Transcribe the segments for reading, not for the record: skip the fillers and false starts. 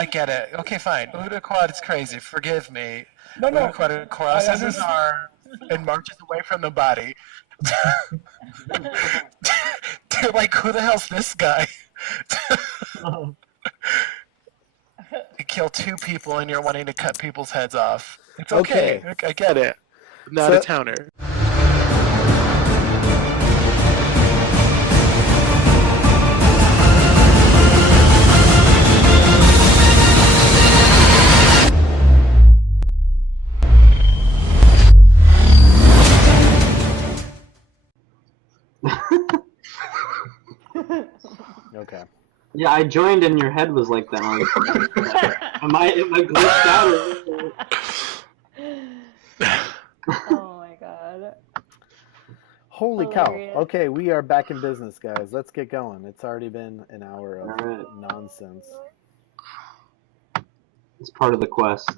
I get it. Okay, fine. Udaquad is crazy. Forgive me. No. Udaquad crosses his arm and marches away from the body. They're like, who the hell's this guy? You kill 2 people and you're wanting to cut people's heads off. It's okay. I get it. I'm not a towner. Okay. Yeah, I joined and your head was like that. Am I glitched out? Oh my god. Holy Hilarious. cow. Okay, we are back in business, guys. Let's get going. It's already been an hour of nonsense. It's part of the quest.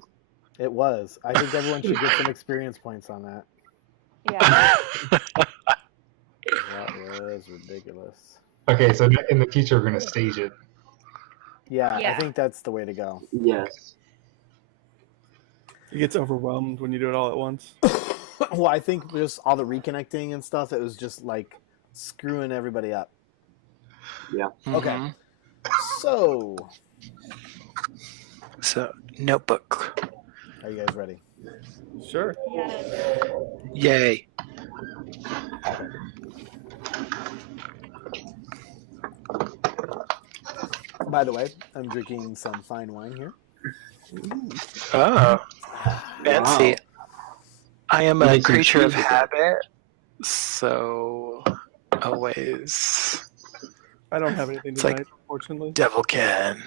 It was. I think everyone should get some experience points on that. Yeah. That was ridiculous. Okay, so in the future we're going to stage it. Yeah, Yeah. I think that's the way to go. Yes. It gets overwhelmed when you do it all at once. Well, I think just all the reconnecting and stuff, it was just like screwing everybody up. Yeah. Okay. So, notebook. are you guys ready? Sure. Yes. Yay. By the way, I'm drinking some fine wine here. Oh. Fancy. Wow. I am You a make some creature of cheese with habit, so always I don't have anything It's tonight, like- unfortunately. devil can.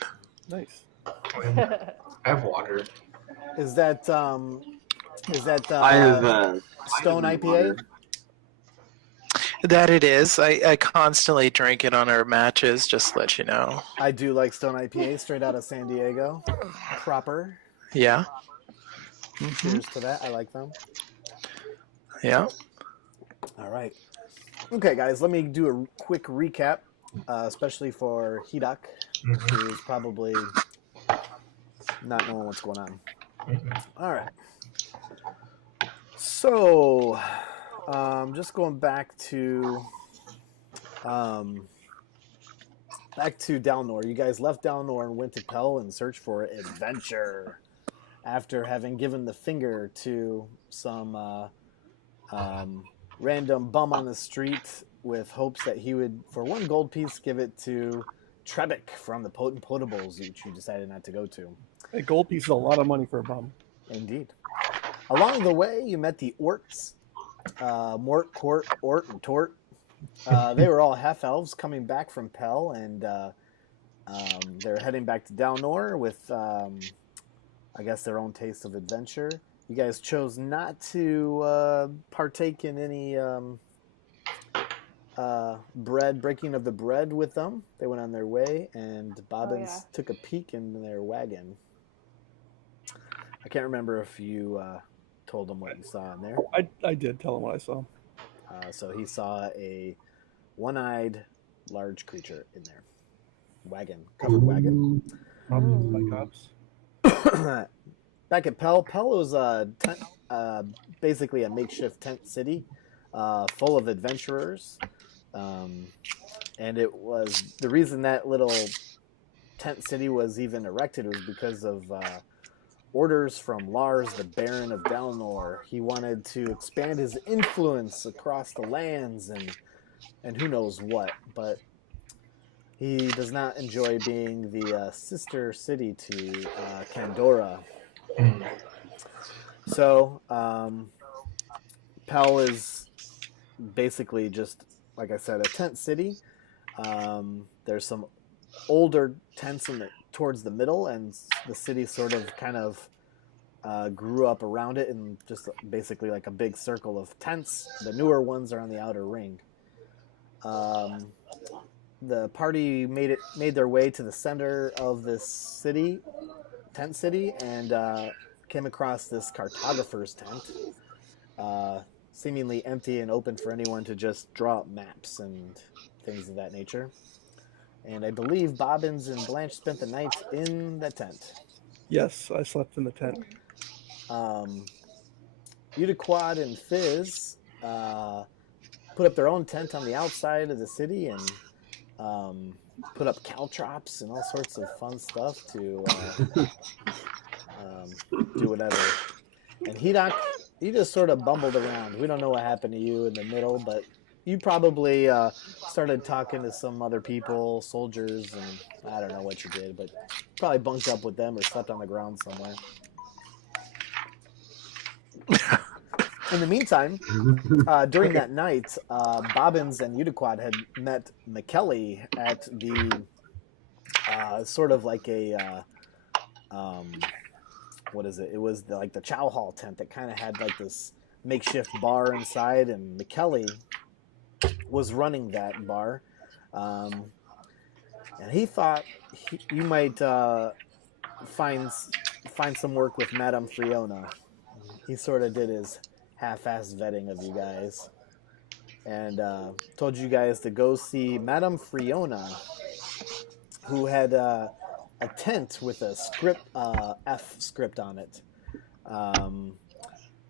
Nice. I have water. Is that I have Stone IPA? That it is. I constantly drink it on our matches, just to let you know. I do like Stone IPA, straight out of San Diego. Proper. Yeah. Cheers to that. I like them. Yeah. All right. Okay, guys, let me do a quick recap, especially for Hidak, who's probably not knowing what's going on. All right. So, just going back to Dalnor. You guys left Dalnor and went to Pell in search for adventure. After having given the finger to some random bum on the street with hopes that he would, for 1 gold piece, give it to Trebek from the Potent Potables, which you decided not to go to. A gold piece is a lot of money for a bum. Indeed. Along the way, you met the Orts, Mort, Court, Ort, and Tort. They were all half-elves coming back from Pell, and they're heading back to Dalnor with, I guess, their own taste of adventure. You guys chose not to partake in any breaking of the bread with them. They went on their way, and Bobbins took a peek in their wagon. I can't remember if you told him what you saw in there. I did tell him what I saw. So he saw a one-eyed large creature in there. Covered wagon. Probably by cops. Back at Pell was a tent, basically a makeshift tent city full of adventurers. And it was the reason that little tent city was even erected was because of orders from Lars, the Baron of Dalnor. He wanted to expand his influence across the lands and who knows what, but he does not enjoy being the sister city to Kandora. So, Pell is basically just, like I said, a tent city. There's some older tents towards the middle, and the city sort of kind of grew up around it in just basically like a big circle of tents. The newer ones are on the outer ring. The party made their way to the center of this tent city, and came across this cartographer's tent, seemingly empty and open for anyone to just draw up maps and things of that nature. And I believe Bobbins and Blanche spent the night in the tent. Yes, I slept in the tent. Udaquad and Fizz put up their own tent on the outside of the city and put up caltrops and all sorts of fun stuff to do whatever. And Hedok, you just sort of bumbled around. We don't know what happened to you in the middle, but you probably started talking to some other people, soldiers, and I don't know what you did, but probably bunked up with them or slept on the ground somewhere. In the meantime, during that night, Bobbins and Udaquad had met McKelly at the sort of like a what is it? It was like the chow hall tent that kind of had like this makeshift bar inside, and McKelly was running that bar, and he thought you might find some work with Madame Friona. He sort of did his half-assed vetting of you guys, and told you guys to go see Madame Friona, who had a tent with a script, F script on it.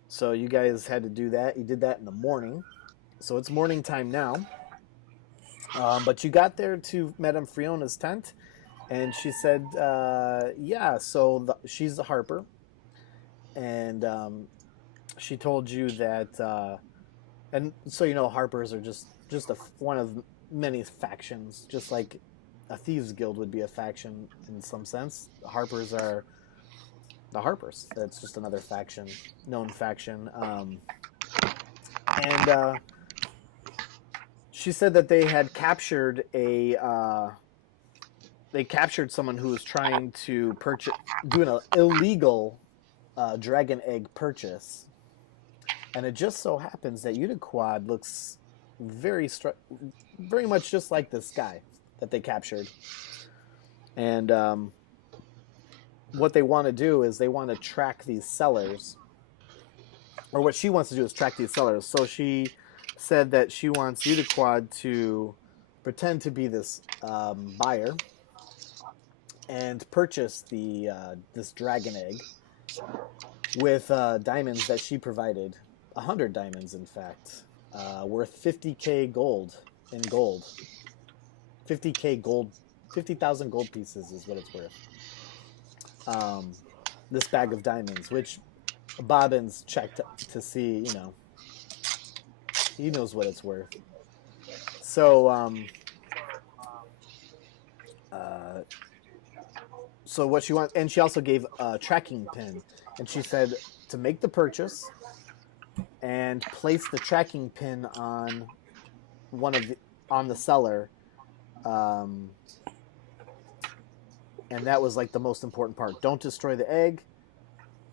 So you guys had to do that. You did that in the morning. So it's morning time now. But you got there to Madame Friona's tent, and she said, yeah, so she's the Harper. And she told you that, and so you know Harpers are just one of many factions, just like a thieves guild would be a faction in some sense. The Harpers are the Harpers. That's just another faction, known faction. And she said that they had captured someone who was trying to do an illegal dragon egg purchase. And it just so happens that Udaquad looks very much just like this guy that they captured. And what they want to do is they want to track these sellers. Or what she wants to do is track these sellers. So she said that she wants Udaquad to pretend to be this buyer and purchase this dragon egg with diamonds that she provided. 100 diamonds, in fact, worth 50k gold in gold. 50k gold, 50,000 gold pieces is what it's worth. This bag of diamonds, which Bobbins checked to see, you know, he knows what it's worth. So, so what she wants, and she also gave a tracking pin, and she said to make the purchase and place the tracking pin on the seller, and that was like the most important part. Don't destroy the egg.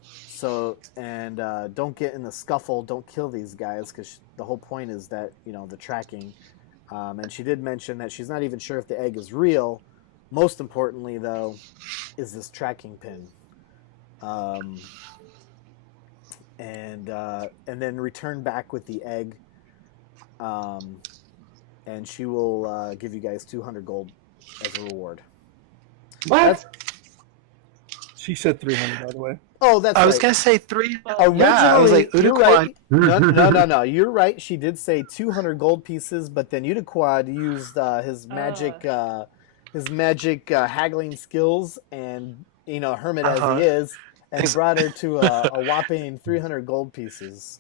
So, and don't get in the scuffle. Don't kill these guys, because the whole point is that, you know, the tracking. And she did mention that she's not even sure if the egg is real. Most importantly, though, is this tracking pin. And then return back with the egg. And she will give you guys 200 gold as a reward. What? She said 300, by the way. Oh, that's I was right. gonna say 3. Originally, Yeah, I was like, you're Udaquad. right. No. You're right. She did say 200 gold pieces, but then Udaquad used his magic haggling skills, and you know, hermit as he is, and brought her to a whopping 300 gold pieces.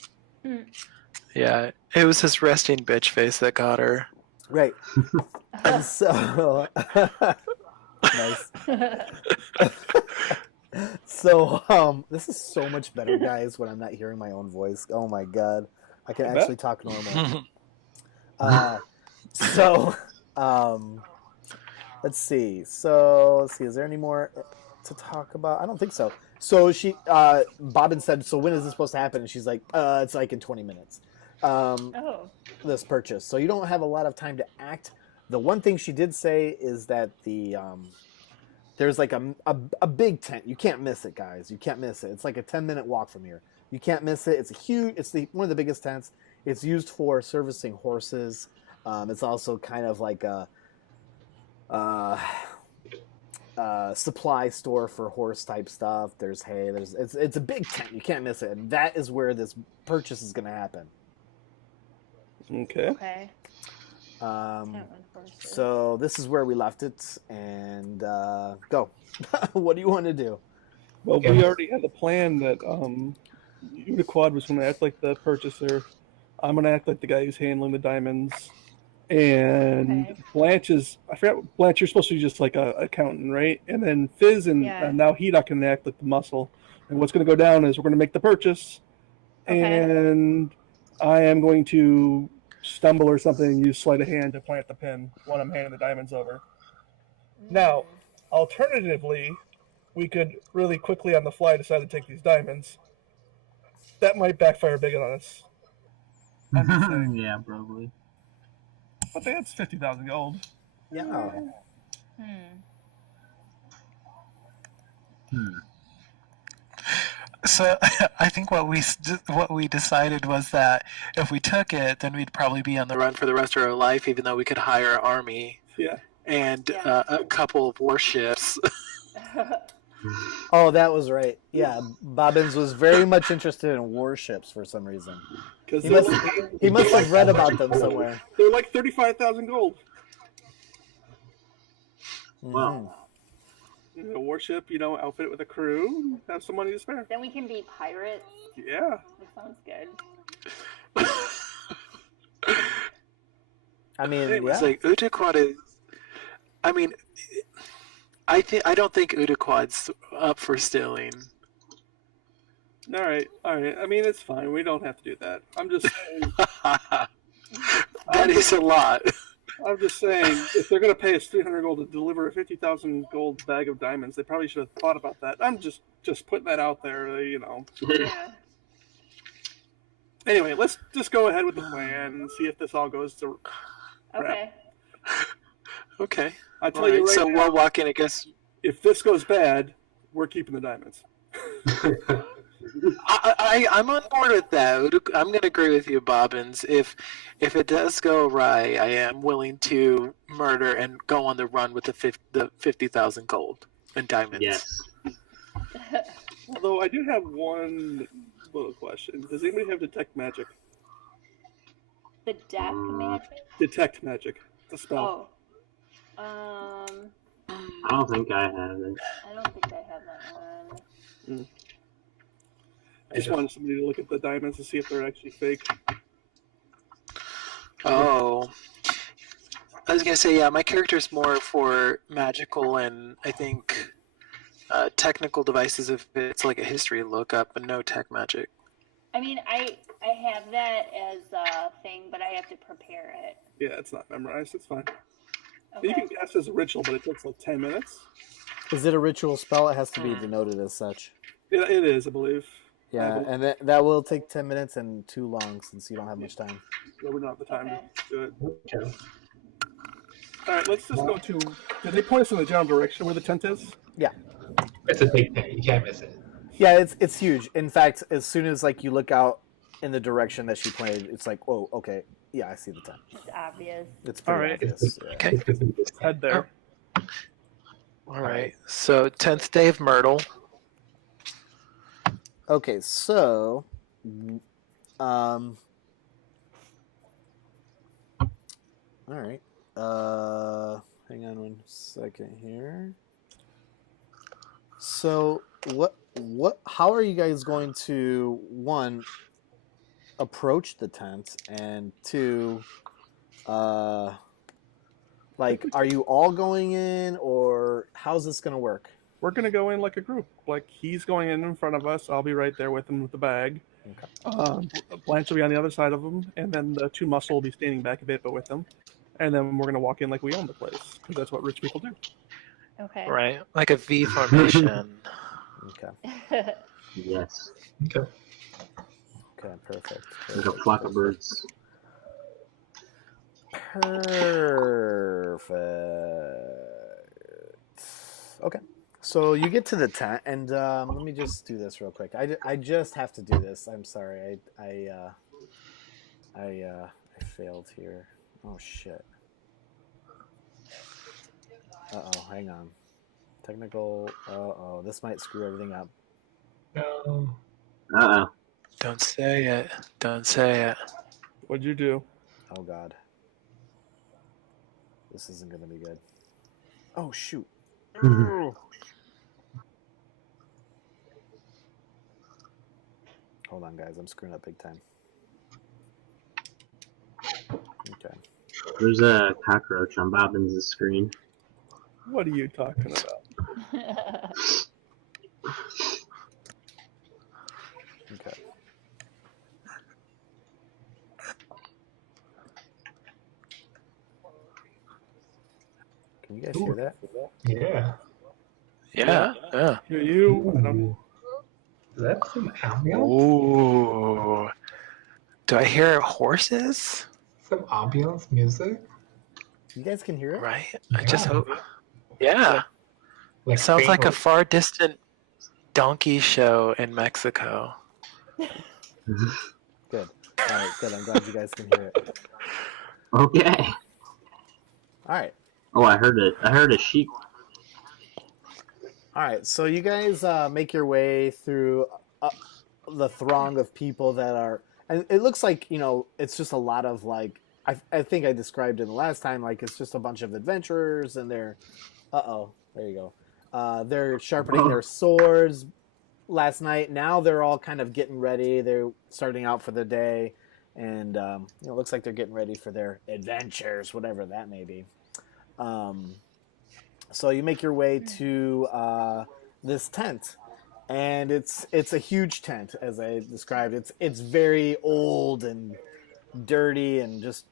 Yeah, it was his resting bitch face that got her. Right. And so, nice. So, this is so much better, guys, when I'm not hearing my own voice. Oh my god. I can actually talk normal. Let's see. Is there any more to talk about? I don't think so. So Bobbin said, so when is this supposed to happen? And she's like, it's like in 20 minutes. This purchase. So you don't have a lot of time to act. The one thing she did say is that there's like a big tent. You can't miss it, guys. You can't miss it. It's like a 10-minute walk from here. You can't miss it. It's one of the biggest tents. It's used for servicing horses. It's also kind of like uh, supply store for horse type stuff. There's hay. It's a big tent. You can't miss it. And that is where this purchase is going to happen. Okay. Okay. Um, Tent with horses. so this is where we left it, and go. What do you want to do? Well, Yeah. we already had a plan that Uniquad was going to act like the purchaser. I'm going to act like the guy who's handling the diamonds. And Okay. Blanche is, I forgot, Blanche, you're supposed to be just like a accountant, right? And then Fizz and Yeah. now Hedok can act like the muscle. And what's going to go down is we're going to make the purchase. Okay. And I am going to stumble or something and use sleight of hand to plant the pin when I'm handing the diamonds over. Now, alternatively, we could really quickly on the fly decide to take these diamonds. That might backfire big on us. I'm just saying. Yeah, probably. But that's 50,000 gold. Yeah. So I think what we decided was that if we took it, then we'd probably be on the run for the rest of our life, even though we could hire an army Yeah. and Yeah. a couple of warships. Oh, that was right. Yeah, Bobbins was very much interested in warships for some reason. Because He must have read about them somewhere. they're like 35,000 gold. Mhm. A warship, outfit it with a crew, have some money to spare. Then we can be pirates. Yeah. That sounds good. I mean, Anyway, yeah. It's like Utaquad is. I mean, I don't think Utaquad's up for stealing. All right. I mean, it's fine. We don't have to do that. I'm just saying. That is a lot. I'm just saying, if they're going to pay us 300 gold to deliver a 50,000 gold bag of diamonds, they probably should have thought about that. I'm just putting that out there, Yeah. Anyway, let's just go ahead with the plan and see if this all goes to crap. Okay. Okay. I tell All you right, right so now, we'll walk in, I guess. if this goes bad, we're keeping the diamonds. I'm on board with that. I'm going to agree with you, Bobbins. If it does go awry, I am willing to murder and go on the run with the 50,000 gold and diamonds. Yes. Although I do have one little question. Does anybody have detect magic? The death magic? Detect magic. The spell. Oh. I don't think I have it. I don't think I have that one. I just wanted somebody to look at the diamonds to see if they're actually fake. Oh. I was going to say, yeah, my character's more for magical and I think technical devices if it's like a history lookup, but no tech magic. I mean, I have that as a thing, but I have to prepare it. Yeah, it's not memorized. It's fine. Okay. You can cast as a ritual, but it takes like 10 minutes. Is it a ritual spell? It has to be denoted as such. Yeah, it is, I believe. Yeah, and that will take 10 minutes and too long since you don't have much time. Yeah, we don't have the time Okay. to do it. Okay. All right, let's just go to. Did they point us in the general direction where the tent is? Yeah. It's a big thing. You can't miss it. Yeah, it's huge. In fact, as soon as like you look out in the direction that she pointed, it's like, oh, okay, yeah, I see the tent. It's obvious. It's pretty All right. obvious. Yeah. Okay. Head there. All right. So 10th day of Myrtle. Okay, so, all right. Hang on one second here. So, how are you guys going to, one, approach the tent, and two, like, are you all going in, or how's this going to work? We're going to go in like a group. Like, he's going in front of us. I'll be right there with him with the bag. Okay. Blanche will be on the other side of him. And then the two muscle will be standing back a bit, but with them. And then we're going to walk in like we own the place. Because that's what rich people do. Okay. Right. Like a V formation. Okay. Yes. Okay. Okay, perfect. Like a flock of birds. Perfect. Okay. So you get to the tent, and let me just do this real quick. I just have to do this. I'm sorry. I failed here. Oh shit. Uh-oh, hang on. Technical. Uh-oh, this might screw everything up. No. Uh-oh. Don't say it. Don't say it. What'd you do? Oh, God. This isn't going to be good. Oh, shoot. Ugh. Hold on, guys. I'm screwing up big time. Okay. There's a cockroach on Bobbins' screen. What are you talking about? Okay. Can you guys hear that? Yeah. Yeah. Hear you? I don't. Is that some ambiance? Ooh. Do I hear horses? Some ambiance music? You guys can hear it? Right? I just Yeah. hope. Yeah. Like Sounds like a faint- far distant donkey show in Mexico. Good. All right, good. I'm glad you guys can hear it. Okay. All right. Oh, I heard it. I heard a sheep. All right. So you guys make your way through the throng of people that are, and it looks like, it's just a lot of like, I think I described it the last time, like it's just a bunch of adventurers and they're, there you go. They're sharpening their swords last night. Now they're all kind of getting ready. They're starting out for the day. And it looks like they're getting ready for their adventures, whatever that may be. So you make your way to this tent, and it's a huge tent, as I described. It's very old and dirty, and just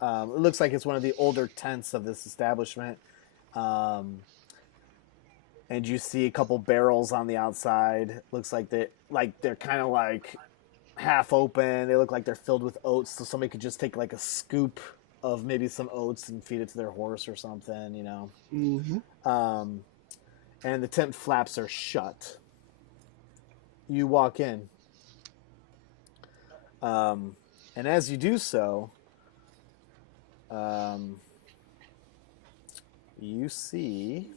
it looks like it's one of the older tents of this establishment. And you see a couple barrels on the outside. Looks like they're kind of like half open. They look like they're filled with oats, so somebody could just take like a scoop of maybe some oats and feed it to their horse or something, Mm-hmm. And the tent flaps are shut. You walk in. And as you do so, you see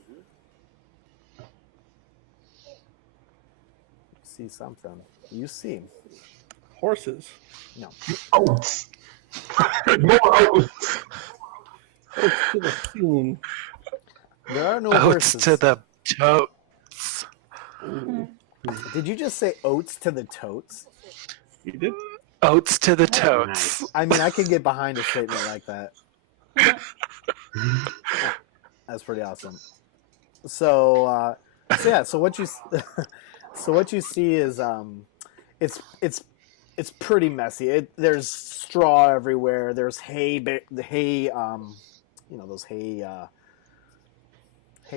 something. You see Horses. no. Oats. More oats. Oats to the tune. There are no Oats horses. to the totes. Ooh. Did you just say oats to the totes? You did? Oats to the Nice. totes. I mean, I could get behind a statement like that. That's pretty awesome. So what you so what you see is it's pretty messy. There's straw everywhere. There's hay, those hay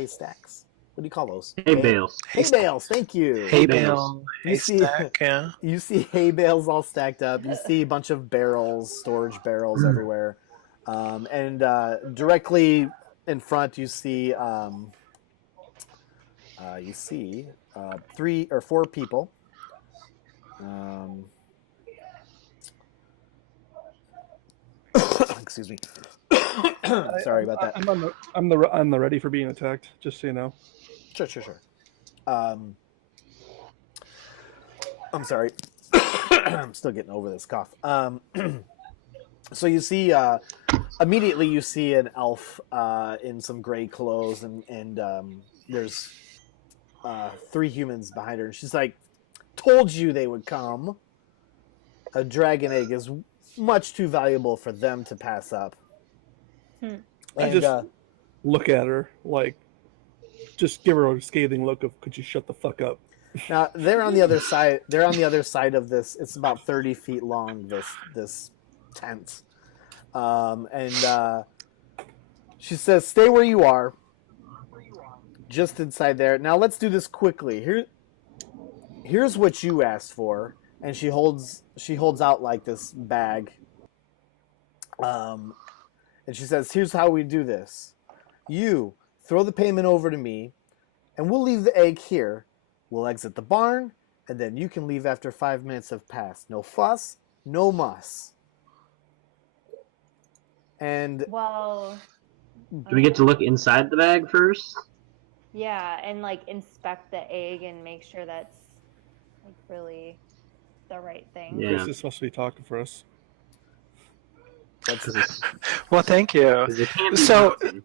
stacks. What do you call those? Hay bales. Hay bales. Thank you. Hay bales. bale. You see- Haystack, yeah. You see hay bales all stacked up. You see a bunch of barrels, storage barrels everywhere, and directly in front you see 3 or 4 people. Excuse me. Sorry about that. I'm the ready for being attacked. Just so you know. Sure. I'm sorry. I'm still getting over this cough. So you see, immediately you see an elf in some gray clothes, and there's 3 humans behind her. And she's like, "Told you they would come. A dragon egg is much too valuable for them to pass up." I just look at her like, just give her a scathing look of, "Could you shut the fuck up?" now they're on the other side. They're on the other side of this. It's about 30 feet long. This tent, and she says, "Stay where you are, just inside there." Now let's do this quickly. Here's what you asked for, and she holds out like this bag. And she says, "Here's how we do this. You throw the payment over to me, and we'll leave the egg here. We'll exit the barn, and then you can leave after 5 minutes have passed. No fuss, no muss." And Well, Do we get to look inside the bag first? Yeah, and like inspect the egg and make sure that's like really the right thing. Yeah. Chris is supposed to be talking for us. Well, thank you. Because it can't be So- broken.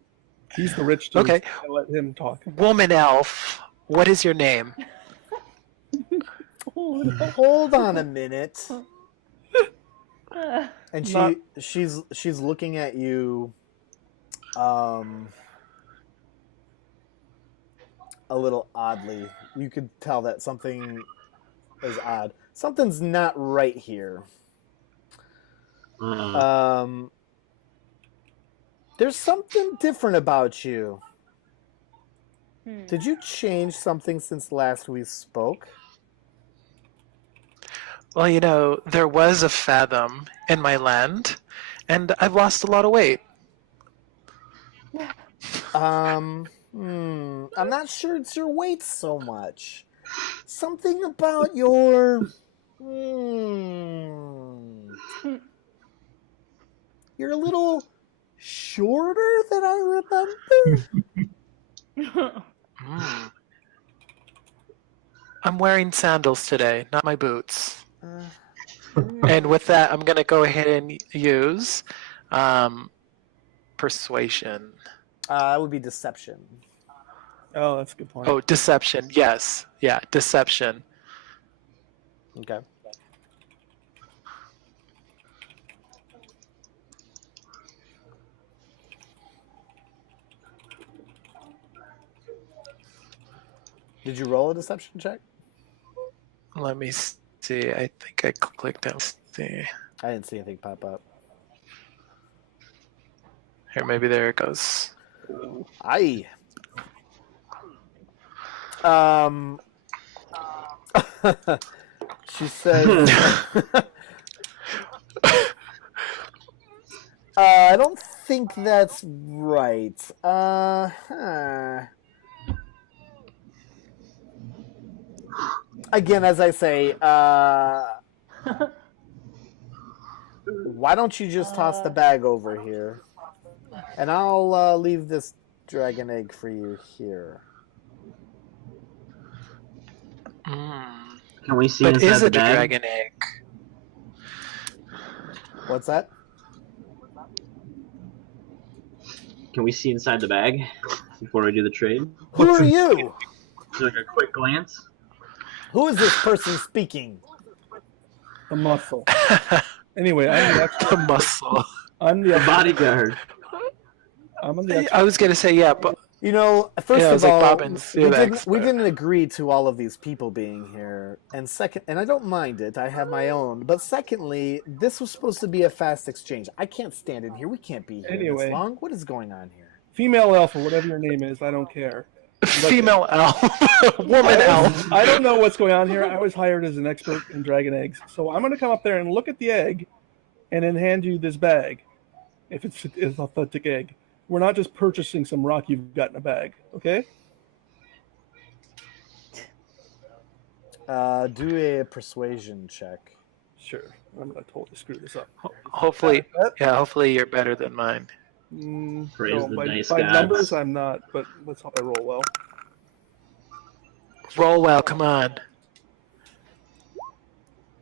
He's the rich dude. Okay. So let him talk. Woman elf, what is your name? Hold on a minute. And Not- she's looking at you a little oddly. You could tell that something is odd. Something's not right here. There's something different about you. Did you change something since last we spoke? Well, you know, there was a fathom in my land, and I've lost a lot of weight. I'm not sure it's your weight so much. Something about your you're a little shorter than I remember. I'm wearing sandals today, not my boots. And with that, I'm going to go ahead and use persuasion. It would be deception. Oh, that's a good point. Oh, deception. Yes. Yeah, deception. Okay. Did you roll a deception check? Let me see. I think I clicked on. See. I didn't see anything pop up. Here, maybe there it goes. Aye. She says, I don't think that's right. Again, as I say, why don't you just toss the bag over here? And I'll leave this dragon egg for you here. Can we see But inside is the it a bag? dragon egg? What's that? Can we see inside the bag before we do the trade? Who are you? Just like a quick glance. Who is this person speaking? A muscle. Anyway, I'm the expert. The muscle. I'm The the bodyguard. I'm on the expert. I was gonna say yeah, but You know, first Yeah, I of was like, all, Bobbins, you're the we expert. didn't agree to all of these people being here. And second, and I don't mind it. I have my own. But secondly, this was supposed to be a fast exchange. I can't stand in here. We can't be here Anyway. this long. What is going on here? Female elf or whatever your name is, I don't care. female elf, woman elf. I don't know what's going on here. I was hired as an expert in dragon eggs. So I'm going to come up there and look at the egg and then hand you this bag if it's an authentic egg. We're not just purchasing some rock you've got in a bag, okay? Do a persuasion check. Sure. I'm going to totally screw this up. Hopefully, yeah. Hopefully, you're better than mine. Praise No, the by dice by gods. numbers, I'm not, but let's hope I roll well. Roll well. Come on.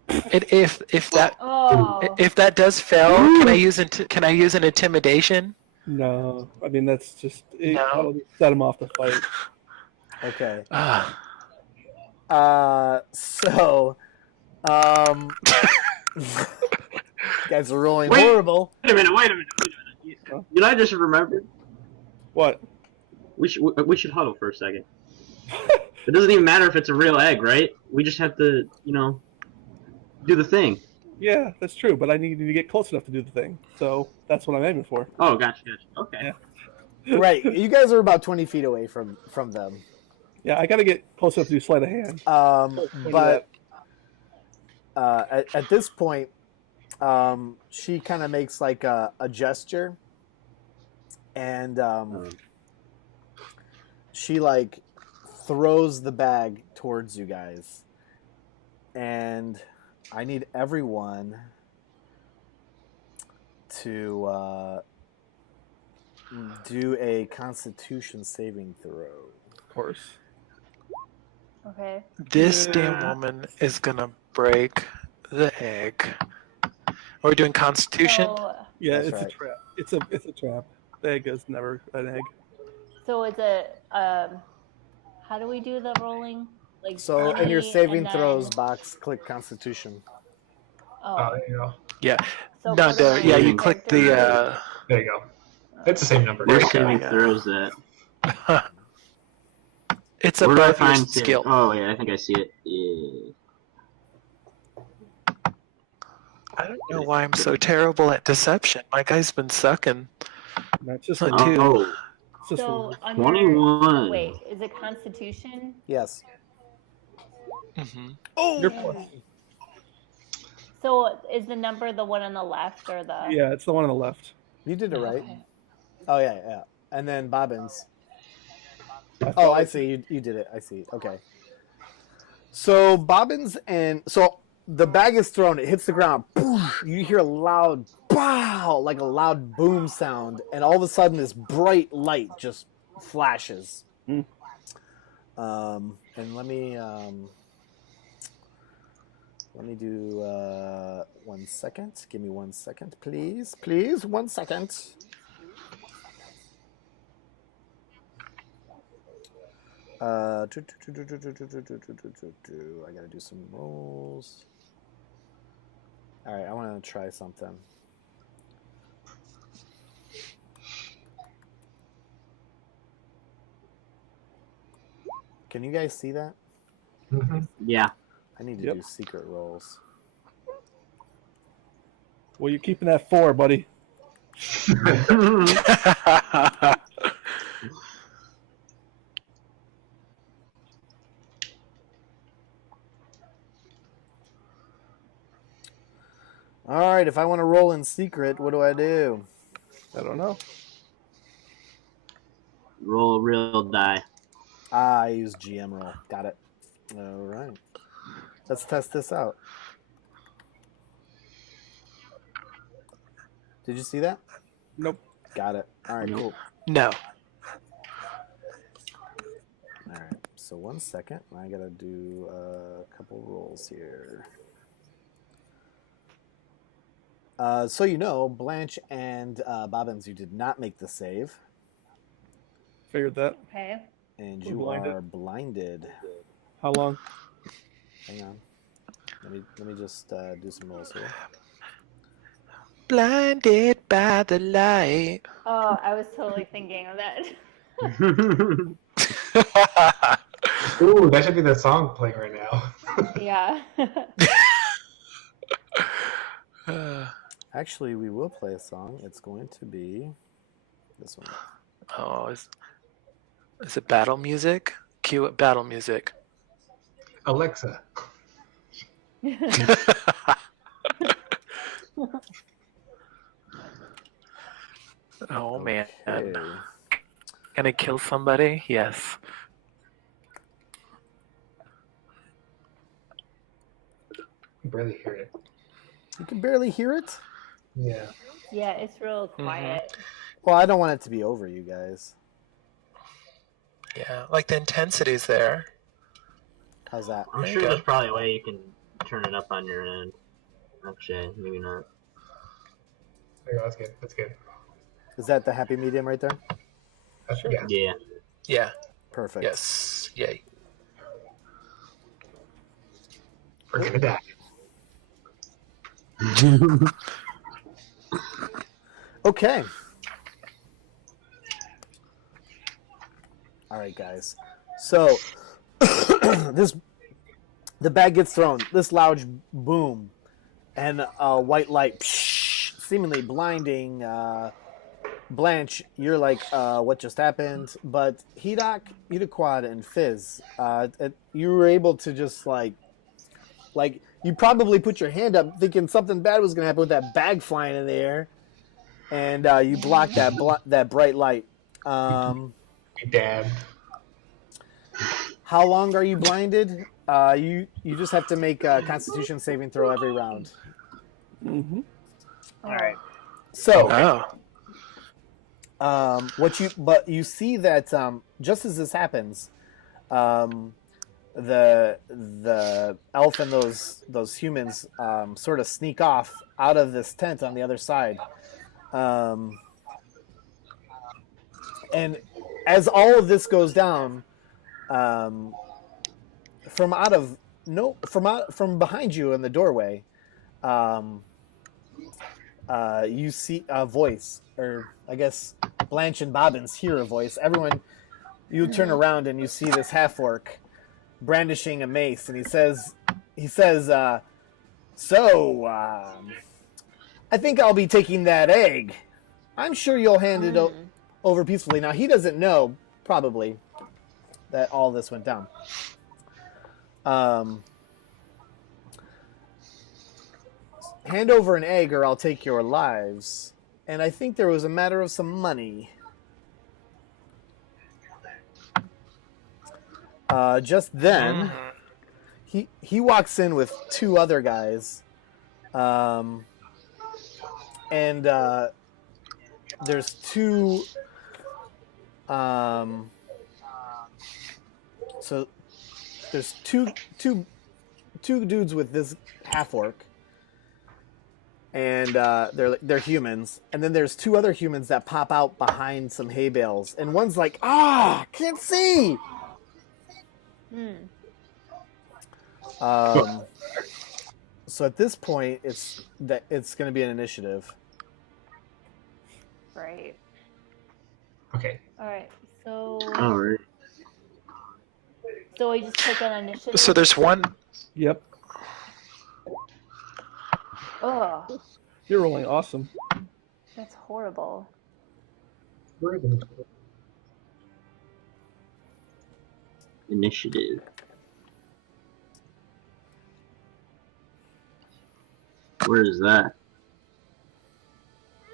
And if that Oh. if that does fail, can I use can I use an intimidation? No, I mean, that's just No. that'll set him off the fight. Okay. Ah. So, you guys are rolling Wait. horrible. Wait a minute. You know, I just remembered. What? We should huddle for a second. It doesn't even matter if it's a real egg, right? We just have to, do the thing. Yeah, that's true, but I needed to get close enough to do the thing. So that's what I'm aiming for. Oh, gotcha. Okay. Yeah. Right. You guys are about 20 feet away from them. Yeah, I got to get close enough to do sleight of hand. But at this point, she kind of makes like a gesture, and she like throws the bag towards you guys, and I need everyone to do a Constitution saving throw. Of course. Okay. This Yeah. damn woman is gonna break the egg. Are we doing Constitution? So, Yeah, That's it's right. a trap. It's a trap. The egg is never an egg. so it's a how do we do the rolling? Like So 20 in your saving and then, throws box, click Constitution. Oh, Oh, there you go. Yeah. so No, go to no, my yeah, you character click the. There you go. It's the same number. Where's There you go, saving yeah. throws at? It's Where do I above your find saving? skill. Oh yeah, I think I see it. Yeah. I don't know why I'm so terrible at deception. My guy's been sucking. That's just Not a, too- Oh, it's just so a, under 21. wait, is it Constitution? Yes. hmm your plus. So is the number the one on the left or the? Yeah, it's the one on the left. You did it right. Okay. Oh yeah, yeah. And then Bobbins. I Oh, thought- I see. You did it. I see. Okay. So Bobbins and so the bag is thrown. It hits the ground. Poof, you hear a loud pow, like a loud boom sound, and all of a sudden this bright light just flashes. Mm. And let me do 1 second. Give me 1 second, please. Please, 1 second. I gotta do some rolls. All right, I want to try something. Can you guys see that? Mhm. Yeah. I need to Yep. do secret rolls. Well, you're keeping that 4, buddy. All right, if I want to roll in secret, what do I do? I don't know. Roll a real die. I use GM roll. Got it. All right. Let's test this out. Did you see that? Nope. Got it. All right, Nope. cool. No. All right. So 1 second. I gotta do a couple rolls here. So you know, Blanche and Bobbins, you did not make the save, Figured that. Okay. and We're you blinded. are blinded. How long? Hang on. Let me just do some rolls here. Blinded by the light. Oh, I was totally thinking of that. Ooh, that should be the song playing right now. Yeah. Actually, we will play a song. It's going to be this one. Oh, is it battle music? Cue it, battle music. Alexa. Oh man. Okay. Gonna kill somebody? Yes. I barely hear it. You can barely hear it? Yeah. Yeah, it's real quiet. Well, I don't want it to be over, you guys. Yeah, like the intensity's there. How's that? I'm There you sure go. there's probably a way you can turn it up on your end. Actually, maybe not. There you go. That's good. That's good. Is that the happy medium right there? Yeah. Yeah. Yeah. Perfect. Yes. Yay. We're gonna die. Okay. All right, guys. So the bag gets thrown. This loud boom, and a white light, seemingly blinding. Blanche, you're like, what just happened? But Hedok, Udaquad, and Fizz, you were able to just like you probably put your hand up thinking something bad was going to happen with that bag flying in the air, and you blocked that bright light. Be damned. How long are you blinded? You just have to make a Constitution saving throw every round. Mm-hmm. All right. So, But you see that just as this happens, the elf and those humans sort of sneak off out of this tent on the other side, and as all of this goes down, from behind you in the doorway, you see a voice, or I guess Blanche and Bobbins hear a voice. Everyone, you turn around and you see this half-orc brandishing a mace, and he says, "So, I think I'll be taking that egg. I'm sure you'll hand it over peacefully." Now, he doesn't know, probably, that all this went down. Hand over an egg or I'll take your lives. And I think there was a matter of some money. Just then, he walks in with two other guys. And there's two... So there's two dudes with this half-orc. And they're humans, and then there's two other humans that pop out behind some hay bales, and one's like, can't see. So at this point, it's going to be an initiative. Right. Okay. All right. So. All right. So we just click on initiative. So there's one. Yep. Oh, You're rolling awesome. that's horrible. Initiative. Where is that?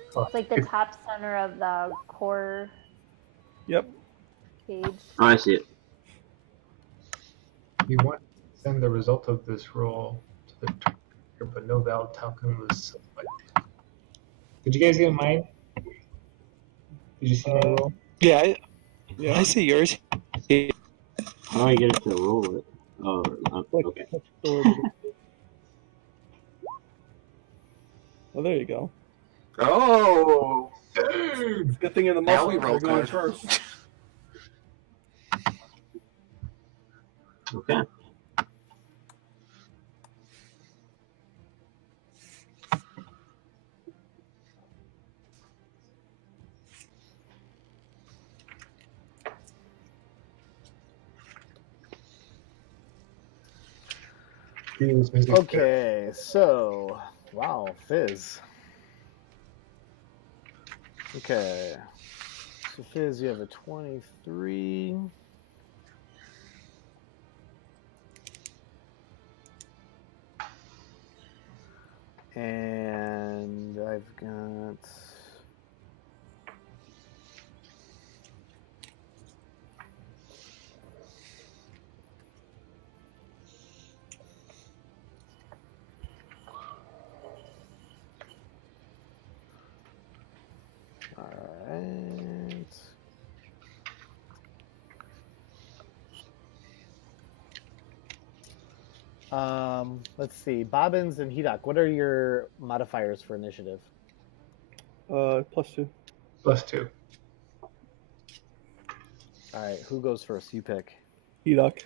It's like the top center of the core Yep. Mm-hmm. page. Oh, I see it. You want to send the result of this roll to the tracker, but no valid token was selected. Did you guys get mine? Did you see my roll? Yeah, Yeah. I see yours. Yeah. How do I get it to roll it? Oh, okay. Oh, there you go. Oh. Good thing in the Now muscle we roll are going good. first. Okay. Okay, so wow, Fizz. Okay, so Fizz, you have a 23. And I've got... Alright. Let's see. Bobbins and Hedok, what are your modifiers for initiative? +2. +2. Alright, who goes first? You pick. Hedok.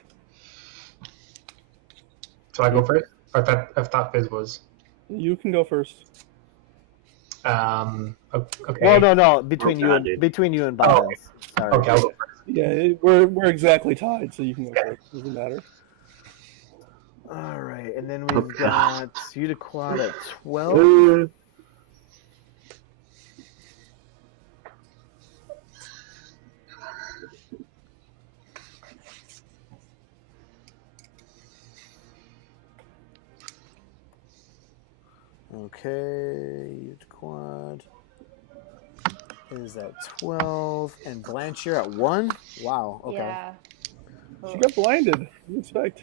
So I go first? I thought Fizz was. You can go first. Okay. No. Between Oh, God, between you and Oh, Bobbins. Sorry. Okay, I'll go first. Yeah, we're exactly tied, so you can go first. Doesn't matter. All right, and then Oh, we've God. got Udiquad at 12. Okay, Udiquad is at 12, and Blanche, you're at 1? Wow, okay. Yeah. She got blinded. You expect?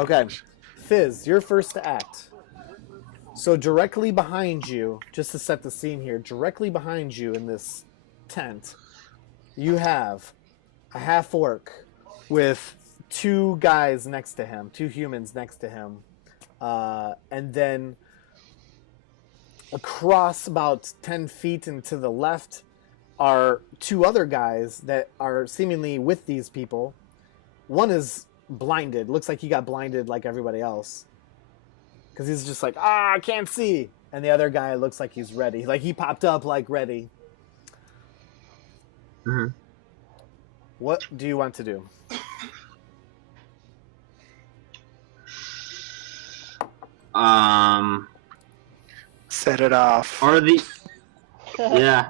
Okay, Fizz, you're first to act. So directly behind you, just to set the scene here, directly behind you in this tent, you have a half-orc with two guys next to him, two humans next to him. And then across about 10 feet and to the left are two other guys that are seemingly with these people. One is blinded. Looks like he got blinded like everybody else. Because he's just like, I can't see. And the other guy looks like he's ready. Like he popped up like ready. Mhm. What do you want to do? Set it off. Are the yeah.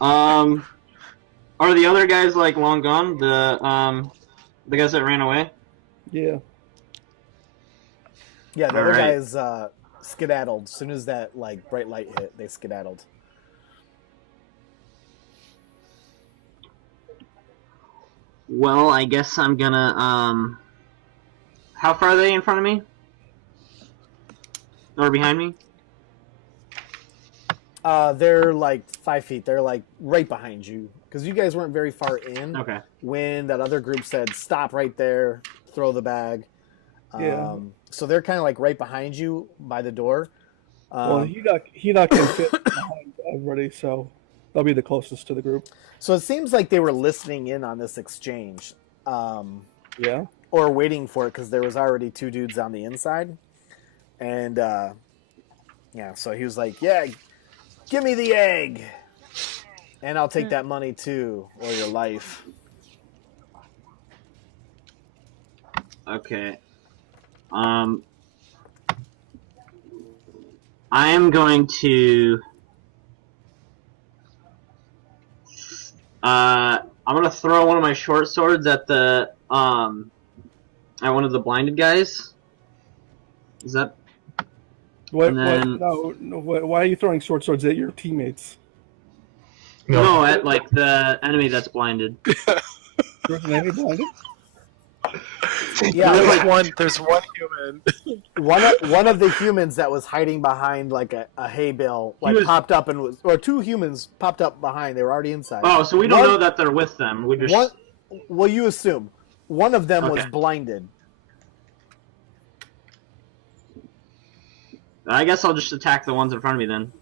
Are the other guys like long gone? The guys that ran away? Yeah. Yeah, the other Alright. guys skedaddled. As soon as that like bright light hit, they skedaddled. Well, I guess I'm gonna how far are they in front of me? Or behind me? They're like 5 feet. They're like right behind you because you guys weren't very far in Okay. when that other group said stop right there, throw the bag. Yeah. So they're kind of like right behind you by the door. Well, he not gonna fit behind everybody, so they'll be the closest to the group. So it seems like they were listening in on this exchange, Yeah. or waiting for it because there was already two dudes on the inside, and yeah. So he was like, "Yeah, give me the egg, and I'll take that money too, or your life." Okay. I am going to I'm gonna throw one of my short swords at the at one of the blinded guys. Is that What? And then- Why are you throwing short swords at your teammates? no at like the enemy that's blinded? There's an enemy blinded? Yeah, There's one human. one of the humans that was hiding behind like a hay bale like He was- popped up and was, or two humans popped up behind. They were already inside. Oh, so we don't One- know that they're with them. We just One, well, you assume one of them was Okay. blinded. I guess I'll just attack the ones in front of me then.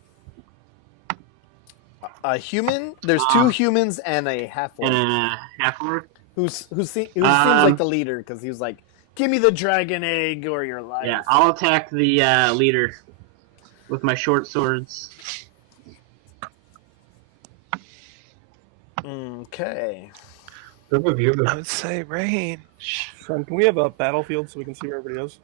A human. There's two humans and a half And orc a half orc. who seems like the leader because he was like, "Give me the dragon egg or your life." Yeah, I'll attack the leader with my short swords. Okay. The review of I the would say range. Son, can we have a battlefield so we can see where everybody is?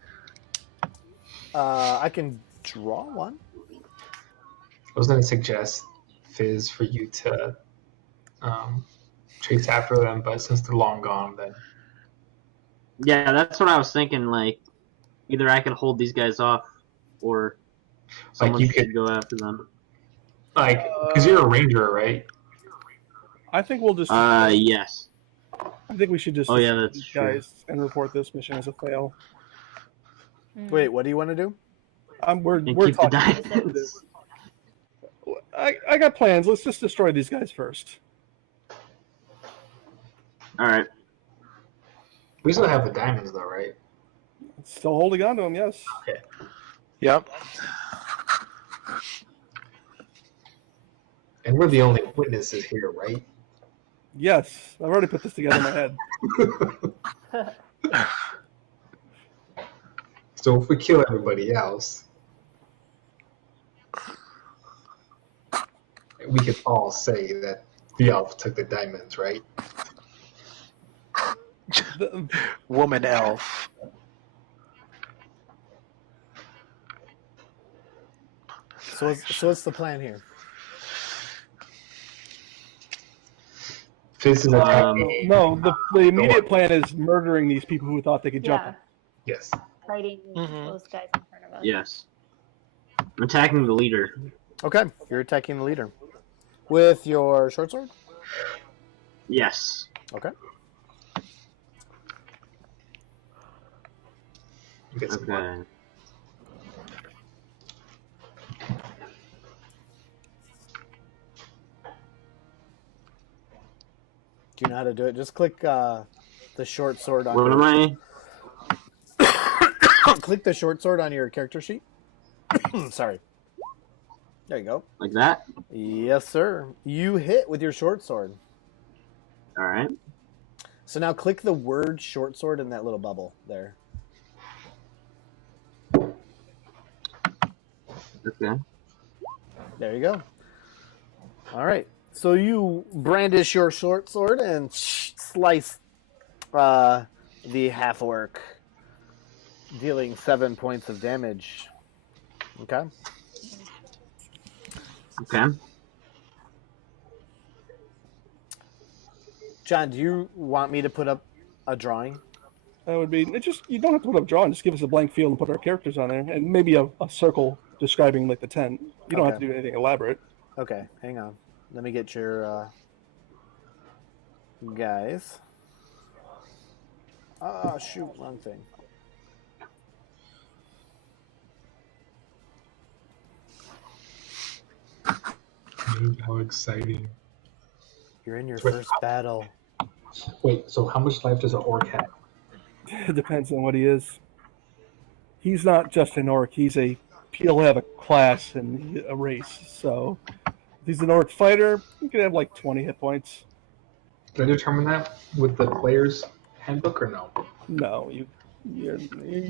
I can draw one. I was going to suggest, Fizz, for you to chase after them, but since they're long gone, then Yeah, that's what I was thinking. Like, either I could hold these guys off, or someone you should could- go after them. like because you're a ranger, right? I think we'll just. Yes. I think we should just. Oh, yeah, destroy that's these true. guys and report this mission as a fail. Wait, what do you want to do? We're And we're keep the talking. diamonds. I got plans. Let's just destroy these guys first. All right. We still have the diamonds, though, right? Still holding on to them, yes. Yep. And we're the only witnesses here, right? Yes, I've already put this together in my head. So if we kill everybody else, we could all say that the elf took the diamonds, right? The- Woman elf. So what's the plan here? Fizz is attacking. no, the immediate plan is murdering these people who thought they could jump. Yeah, Yes. fighting Mhm. those guys in front of us. Yes. I'm attacking the leader. Okay, you're attacking the leader with your short sword. Yes. Okay. Get some luck. Okay. you know how to do it? Just click the short sword on What your... am I? Click the short sword on your character sheet. Sorry. There you go. Like that? Yes, sir. You hit with your short sword. All right. So now click the word short sword in that little bubble there. Okay. There you go. All right. So you brandish your short sword and slice the half orc, dealing 7 points of damage. Okay. Okay. John, do you want me to put up a drawing? That would be you don't have to put up drawing. Just give us a blank field and put our characters on there, and maybe a circle describing like the tent. You don't have to do anything elaborate. Okay, hang on. Let me get your guys. Ah, shoot, wrong thing. Dude, how exciting. You're in your Wait, first battle. Wait, so how much life does an orc have? It depends on what he is. He's not just an orc. He'll have a class and a race. So if he's an orc fighter, he could have like 20 hit points. Can I determine that with the player's handbook or no? No, you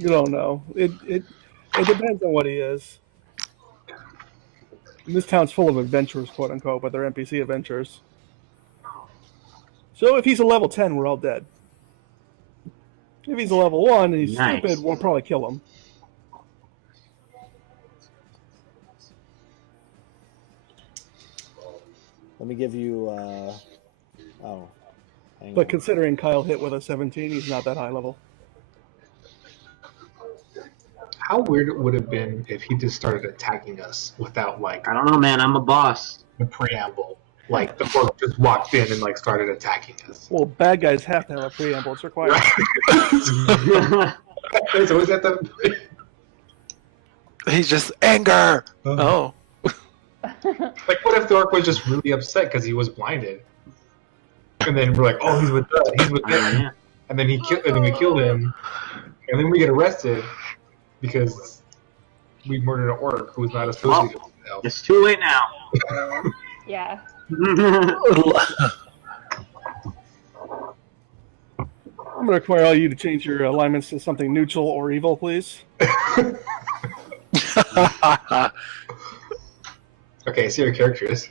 don't know. It depends on what he is. And this town's full of adventurers, quote unquote, but they're NPC adventurers. So if he's a level 10, we're all dead. If he's a level 1 and he's Nice. stupid, we'll probably kill him. Let me give you. Hang But on. considering Kyle hit with a 17, he's not that high level. How weird it would have been if he just started attacking us without like I don't know, man. I'm a boss. a preamble. Like the orc just walked in and like started attacking us. Well, bad guys have to have a preamble. It's required. It's always at the. He's just anger. Oh. Like, what if the orc was just really upset because he was blinded? And then we're like, oh, he's with us. He's with them. Yeah. And then and then we killed him. And then we get arrested because we murdered an orc who was not associated with the elf. It's too late now. Yeah. I'm going to require all you to change your alignments to something neutral or evil, please. Okay, so your characters.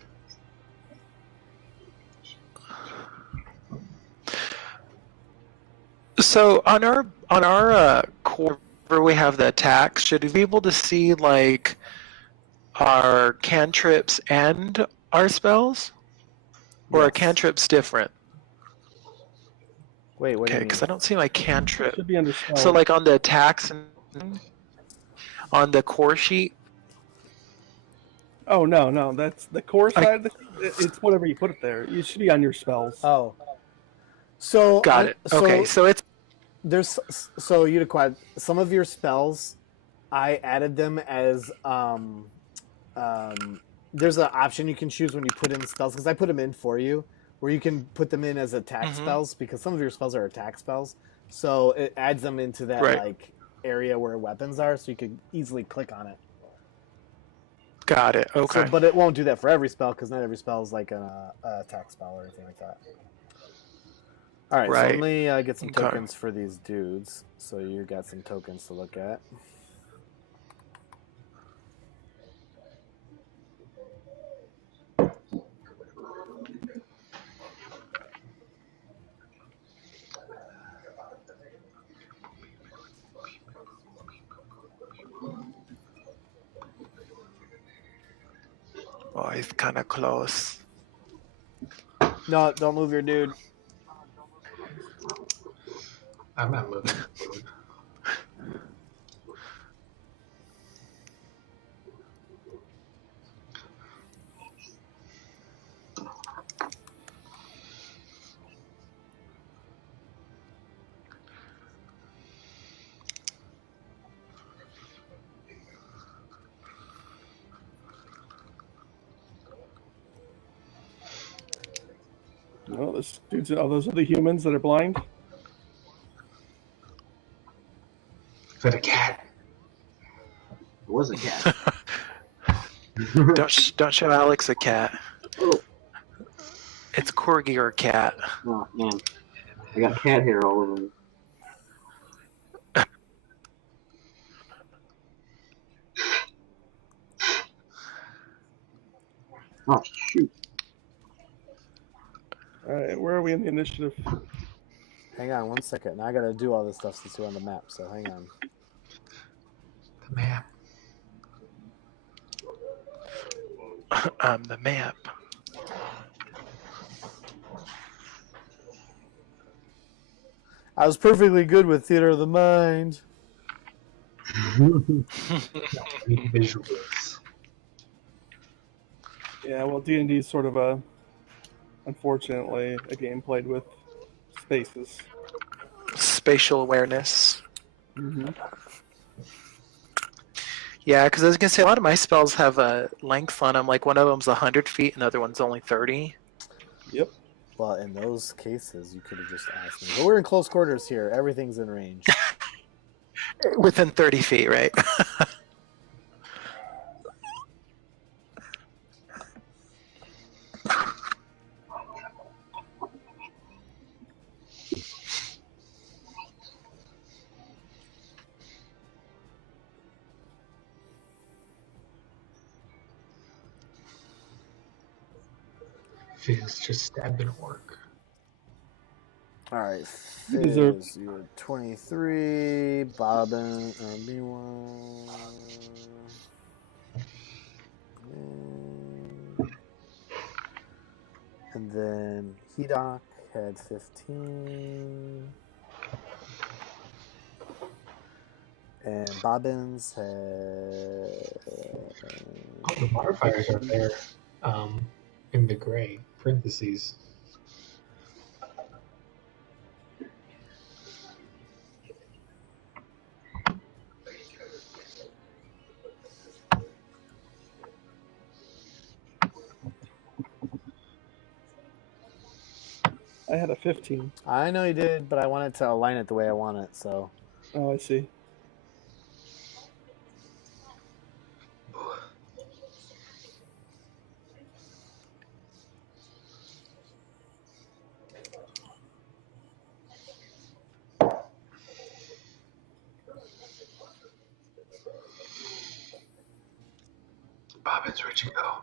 So on our core where we have the attacks, should we be able to see like our cantrips and our spells? Or are Yes. cantrips different? Wait, what do Okay, you because I mean? don't see my cantrip. Should be under spell. So like on the attacks and on the core sheet. Oh, no. That's the core side. It's whatever you put it there. It should be on your spells. Oh. So Got it. Okay, so it's There's so Uniquad, some of your spells, I added them as there's an option you can choose when you put in spells, because I put them in for you, where you can put them in as attack spells, because some of your spells are attack spells. So it adds them into that like area where weapons are, so you could easily click on it. got it. Okay. So, but it won't do that for every spell, because not every spell is like an attack spell or anything like that. All right, so let me get some tokens for these dudes. So you got some tokens to look at. Oh, he's kind of close. No, don't move your dude. I'm not moving. Well, those dudes, all those other humans that are blind. Is that a cat? It was a cat. Don't show Alex a cat. Oh. It's corgi or cat. Oh man, I got cat hair all over me. Oh shoot! All right, where are we in the initiative? Hang on 1 second. Now I gotta do all this stuff since you're on the map. So hang on. The map. The map. I was perfectly good with Theater of the Mind. Visuals. Yeah, well, D&D is sort of unfortunately, a game played with spaces. Spatial awareness. Mm-hmm. Yeah, because I was gonna say a lot of my spells have a length on them. Like one of them's 100 feet, and the other one's only 30. Yep. Well, in those cases, you could have just asked me. But we're in close quarters here. Everything's in range. Within 30 feet, right? Fizz just stabbed an orc. All right, These are- Fizz, you're 23. Bobbin, B1. And then Hedok had 15. And Bobbins had. Oh, the modifiers are there. In the gray parentheses. I had a 15. I know you did, but I wanted to align it the way I want it, so. Oh, I see. Bobbins, where'd you go?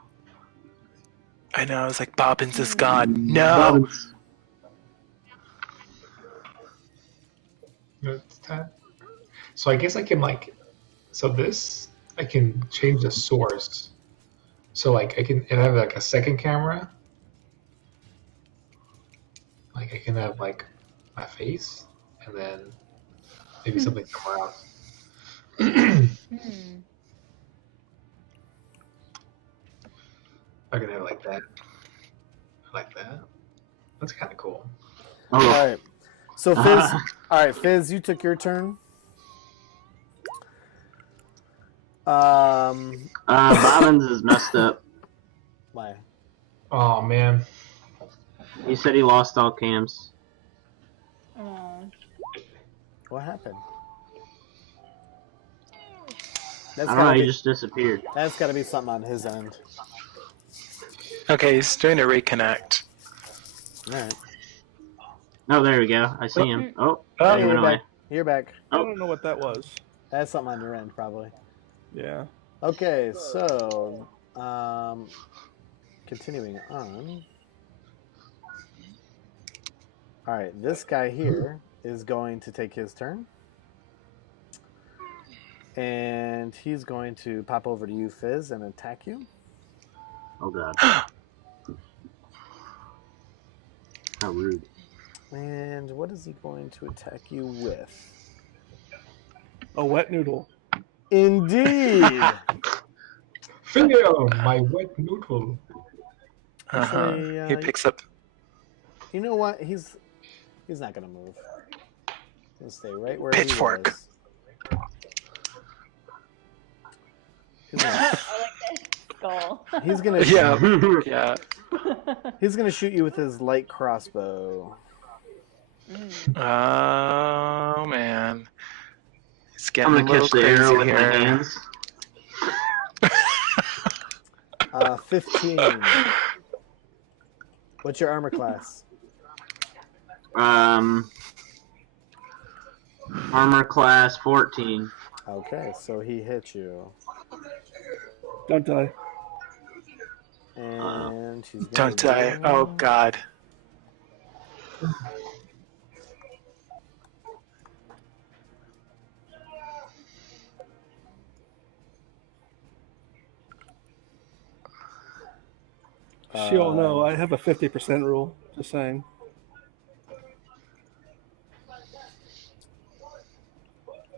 I know. I was like, Bobbins is gone. No. Bobbins. It's that. So I guess I can so this I can change the source. So I can and I have a second camera. I can have my face and then maybe something somewhere else. I can have it like that. Like that. That's kind of cool. All Oh, right. So, Fizz. All right, Fizz, you took your turn. Bobbins is messed up. Why? Oh man. He said he lost all cams. Oh. What happened? I don't know. He just disappeared. That's got to be something on his end. Okay, he's doing a reconnect. All right. Oh, there we go. I see him. Oh, Oh, he you're went away. back. You're back. I don't know what that was. That's something on your end, probably. Yeah. Okay, so continuing on. All right, this guy here is going to take his turn. And he's going to pop over to you, Fizz, and attack you. Oh god. How rude. And what is he going to attack you with? A wet noodle. Indeed! Finger, my wet noodle. Actually, He picks up. You know what? He's not going to move. He'll stay right where Pitchfork. he was. He's gonna- I like that. skull. He's gonna Yeah. he's gonna shoot you with his light crossbow. Oh man, it's getting I'm a gonna little catch the crazy arrow with here. my hands. 15. What's your armor class? Armor class 14. Okay, so he hit you. Don't die. And he's gonna Don't die. go- Oh God. She'll know. I have a 50% rule. Just saying.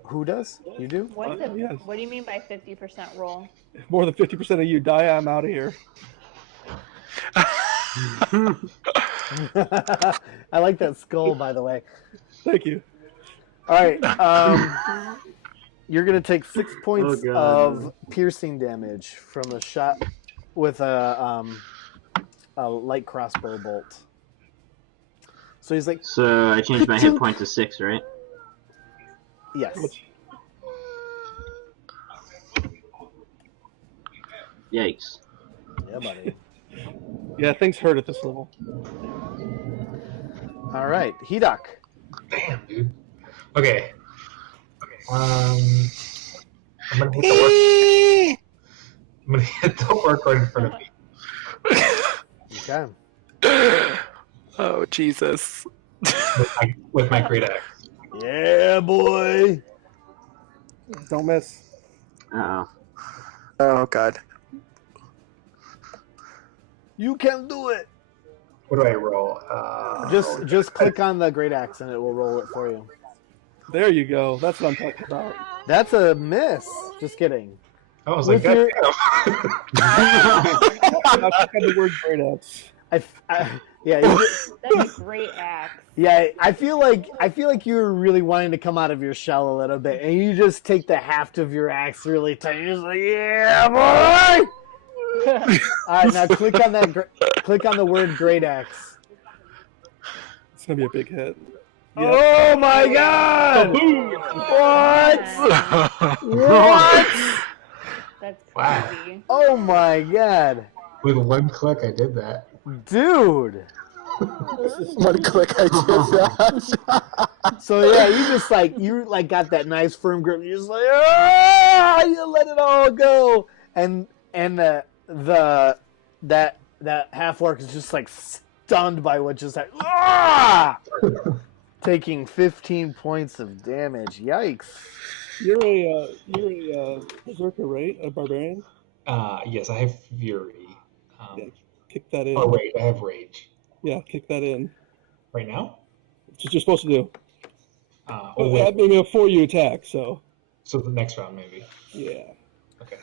Who does? You do? Yes. What do you mean by 50% roll? If more than 50% of you die, I'm out of here. I like that skull, by the way. Thank you. All right. You're going to take 6 points God. of piercing damage from a shot with a light crossbow bolt. So he's like, So I changed my hit point to 6, right? yes. Yikes. Yeah, buddy. Yeah, things hurt at this level. All right. Hedok. Damn, dude. Okay. I'm gonna hit the work. I'm gonna hit the work right in front of me. Okay. Oh Jesus. With my great axe. Yeah, boy. Don't miss. Uh-oh. Oh God. You can do it. What do I roll? Just click on the great axe and it will roll it for you. There you go. That's what I'm talking about. That's a miss. Just kidding. I was With like, your- Now click on the word great axe. Yeah, That's a great axe. yeah. I feel like you were really wanting to come out of your shell a little bit, and you just take the haft of your axe really tight. You're just like, yeah, boy. All right, now click on that. Click on the word great axe. It's gonna be a big hit. Oh my God! What? What? That's Wow. crazy. Oh my God, with one click, I did that. dude! One click, I did that. So yeah, you got that nice firm grip. You're just like, ah! You let it all go, and that half orc is just like stunned by what just happened. Ah! Taking 15 points of damage. Yikes! You're a berserker, right? A barbarian. Yes, I have fury. Yeah. Kick that in. Oh wait, I have rage. Yeah, kick that in. Right now? That's what you're supposed to do. Oh wait. I mean, before you attack. So. So the next round, maybe. Yeah. Okay.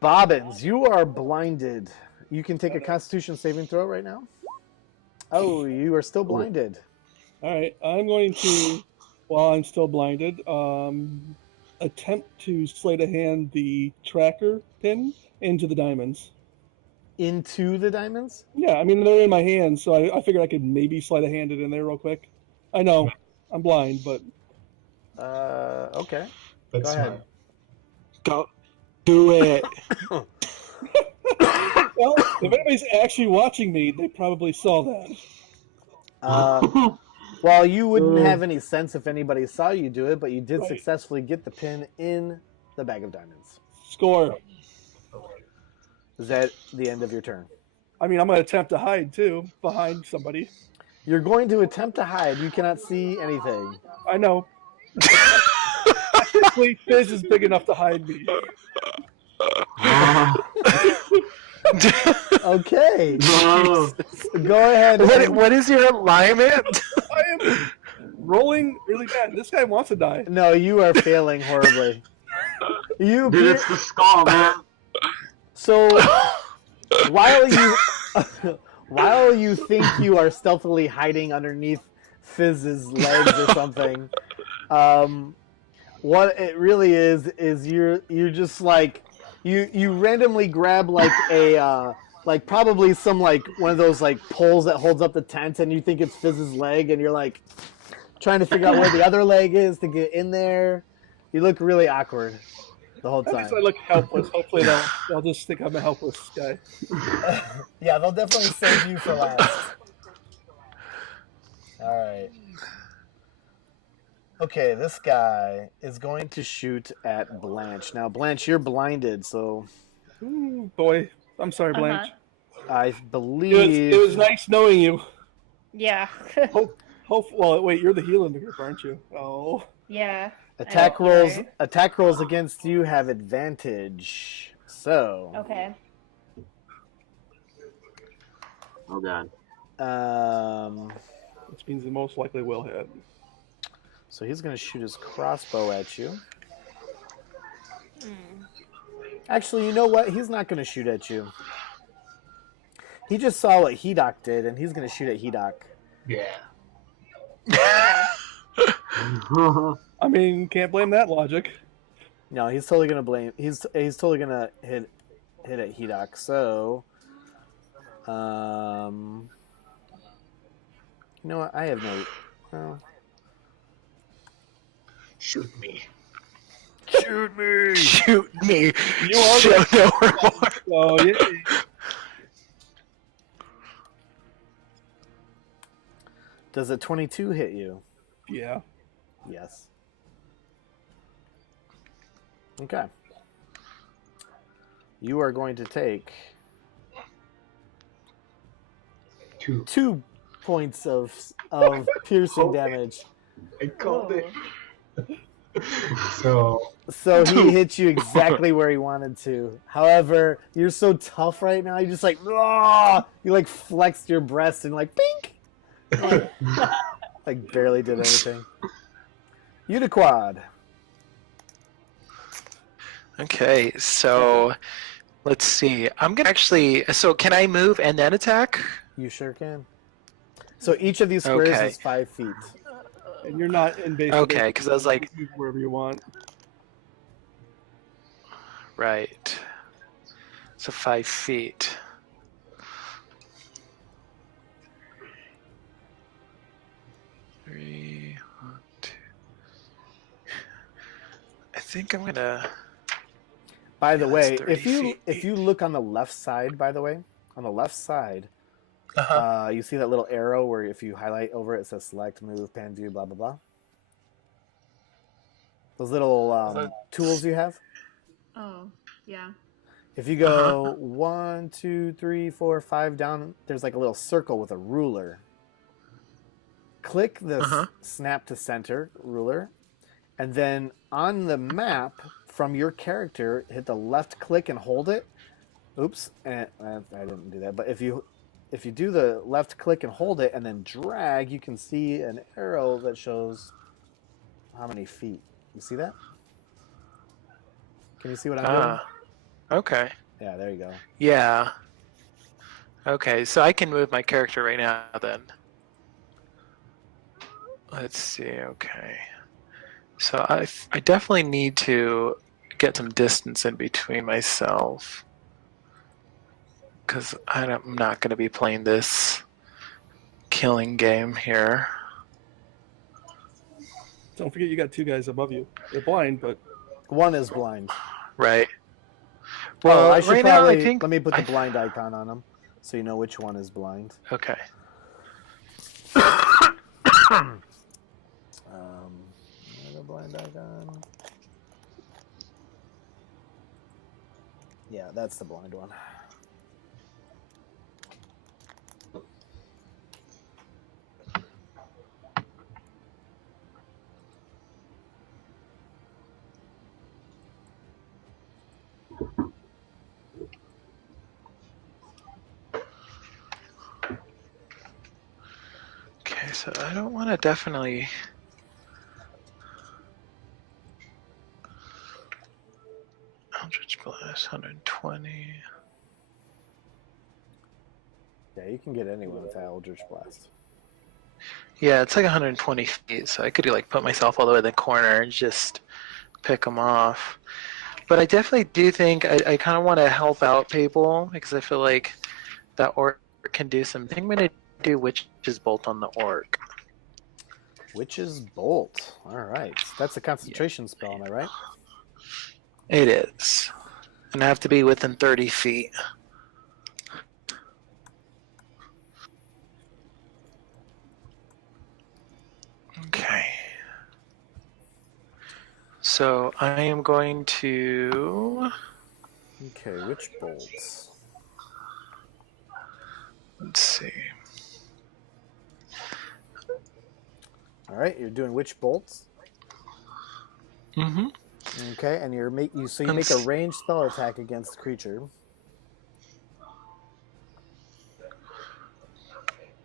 Bobbins, you are blinded. You can take a Constitution saving throw right now. Oh, you are still blinded. All right. I'm going to, while I'm still blinded, attempt to sleight of hand the tracker pin into the diamonds. Into the diamonds? Yeah, I mean, they're in my hands, so I figured I could maybe sleight of hand it in there real quick. I know, I'm blind, but... Okay. That's Go ahead. smart. Go. Do it. Well, if anybody's actually watching me, they probably saw that. Well, you wouldn't have any sense if anybody saw you do it, but you did Right. successfully get the pin in the bag of diamonds. Score. Is that the end of your turn? I mean, I'm going to attempt to hide, too, behind somebody. You're going to attempt to hide. You cannot see anything. I know. Actually, Fizz is big enough to hide me. Okay. Oh. Go ahead. What is your alignment? I am rolling really bad. This guy wants to die. No, you are failing horribly. You Dude, it's the skull, man. So while you think you are stealthily hiding underneath Fizz's legs or something, what it really is you're just like you randomly grab like a like probably some like one of those like poles that holds up the tent, and you think it's Fizz's leg, and you're like trying to figure out where the other leg is to get in there. You look really awkward the whole At least time. I look helpless. Hopefully they'll just think I'm a helpless guy. Yeah, they'll definitely save you for last. All right. Okay, this guy is going to shoot at Blanche. Now, Blanche, you're blinded, so Ooh, boy, I'm sorry, Blanche. I It believe was nice knowing you. Yeah. Well, wait, you're the healer in the group, aren't you? Oh. Yeah. attack I know, rolls. right? Attack rolls against you have advantage. So, Okay. Oh god. Which means he most likely will hit. so he's going to shoot his crossbow at you. Actually, you know what? He's not going to shoot at you. He just saw what Hedok did, and he's going to shoot at Hedok. Yeah. I mean, can't blame that logic. No, he's totally going to blame. He's totally going to hit at Hedok. So, you know what? I have no. Well, Shoot me. shoot me! Shoot me. You are Show the- no remorse. Oh yeah. Does a 22 hit you? Yeah. Yes. Okay. You are going to take 2 points of piercing damage. I called it. So So he hit you exactly where he wanted to. However, you're so tough right now. You just like, "Rah!" You like flexed your breast and like, pink. Like barely did anything. Uniquad. Okay, so let's see. I'm gonna actually. So can I move and then attack? You sure can. So each of these squares Okay. is 5 feet. And you're not in base. Okay, because I was like, move wherever you want. right. So 5 feet. Three, 1, 2. I think I'm gonna. By the Yeah, way, that's 30 feet. if you look on the left side, by the way, on the left side, you see that little arrow where if you highlight over it, it says select, move, pan, view, blah blah blah. Those little tools you have. Oh, yeah. If you go 1, 2, 3, 4, 5 down, there's like a little circle with a ruler. Click the snap to center ruler, and then on the map from your character, hit the left click and hold it. Oops, and I didn't do that. But if you do the left click and hold it and then drag, you can see an arrow that shows how many feet. You see that? Can you see what I'm doing? Okay. Yeah, there you go. Yeah. Okay, so I can move my character right now then. Let's see, okay. So I definitely need to get some distance in between myself. Because I'm not going to be playing this killing game here. Don't forget you got 2 guys above you. They're blind, but One is blind. Right. Well, I should right probably now I think let me put the blind icon on them, so you know which one is blind. Okay. Another blind icon. Yeah, that's the blind one. Okay, so I don't want to definitely. Eldritch Blast, 120. Yeah, you can get anyone with Eldritch Blast. Yeah, it's like 120 feet, so I could like put myself all the way in the corner and just pick them off. But I definitely do think I kind of want to help out people because I feel like that orc can do something. I'm going to do Witch's Bolt on the orc. Witch's Bolt. All right. That's a concentration spell, am I right? It is. And I have to be within 30 feet. Okay. So I am going to... Okay, Witch Bolt. Let's see. All right, you're doing Witch Bolts. Mm-hmm. Okay, and you make a ranged spell attack against the creature.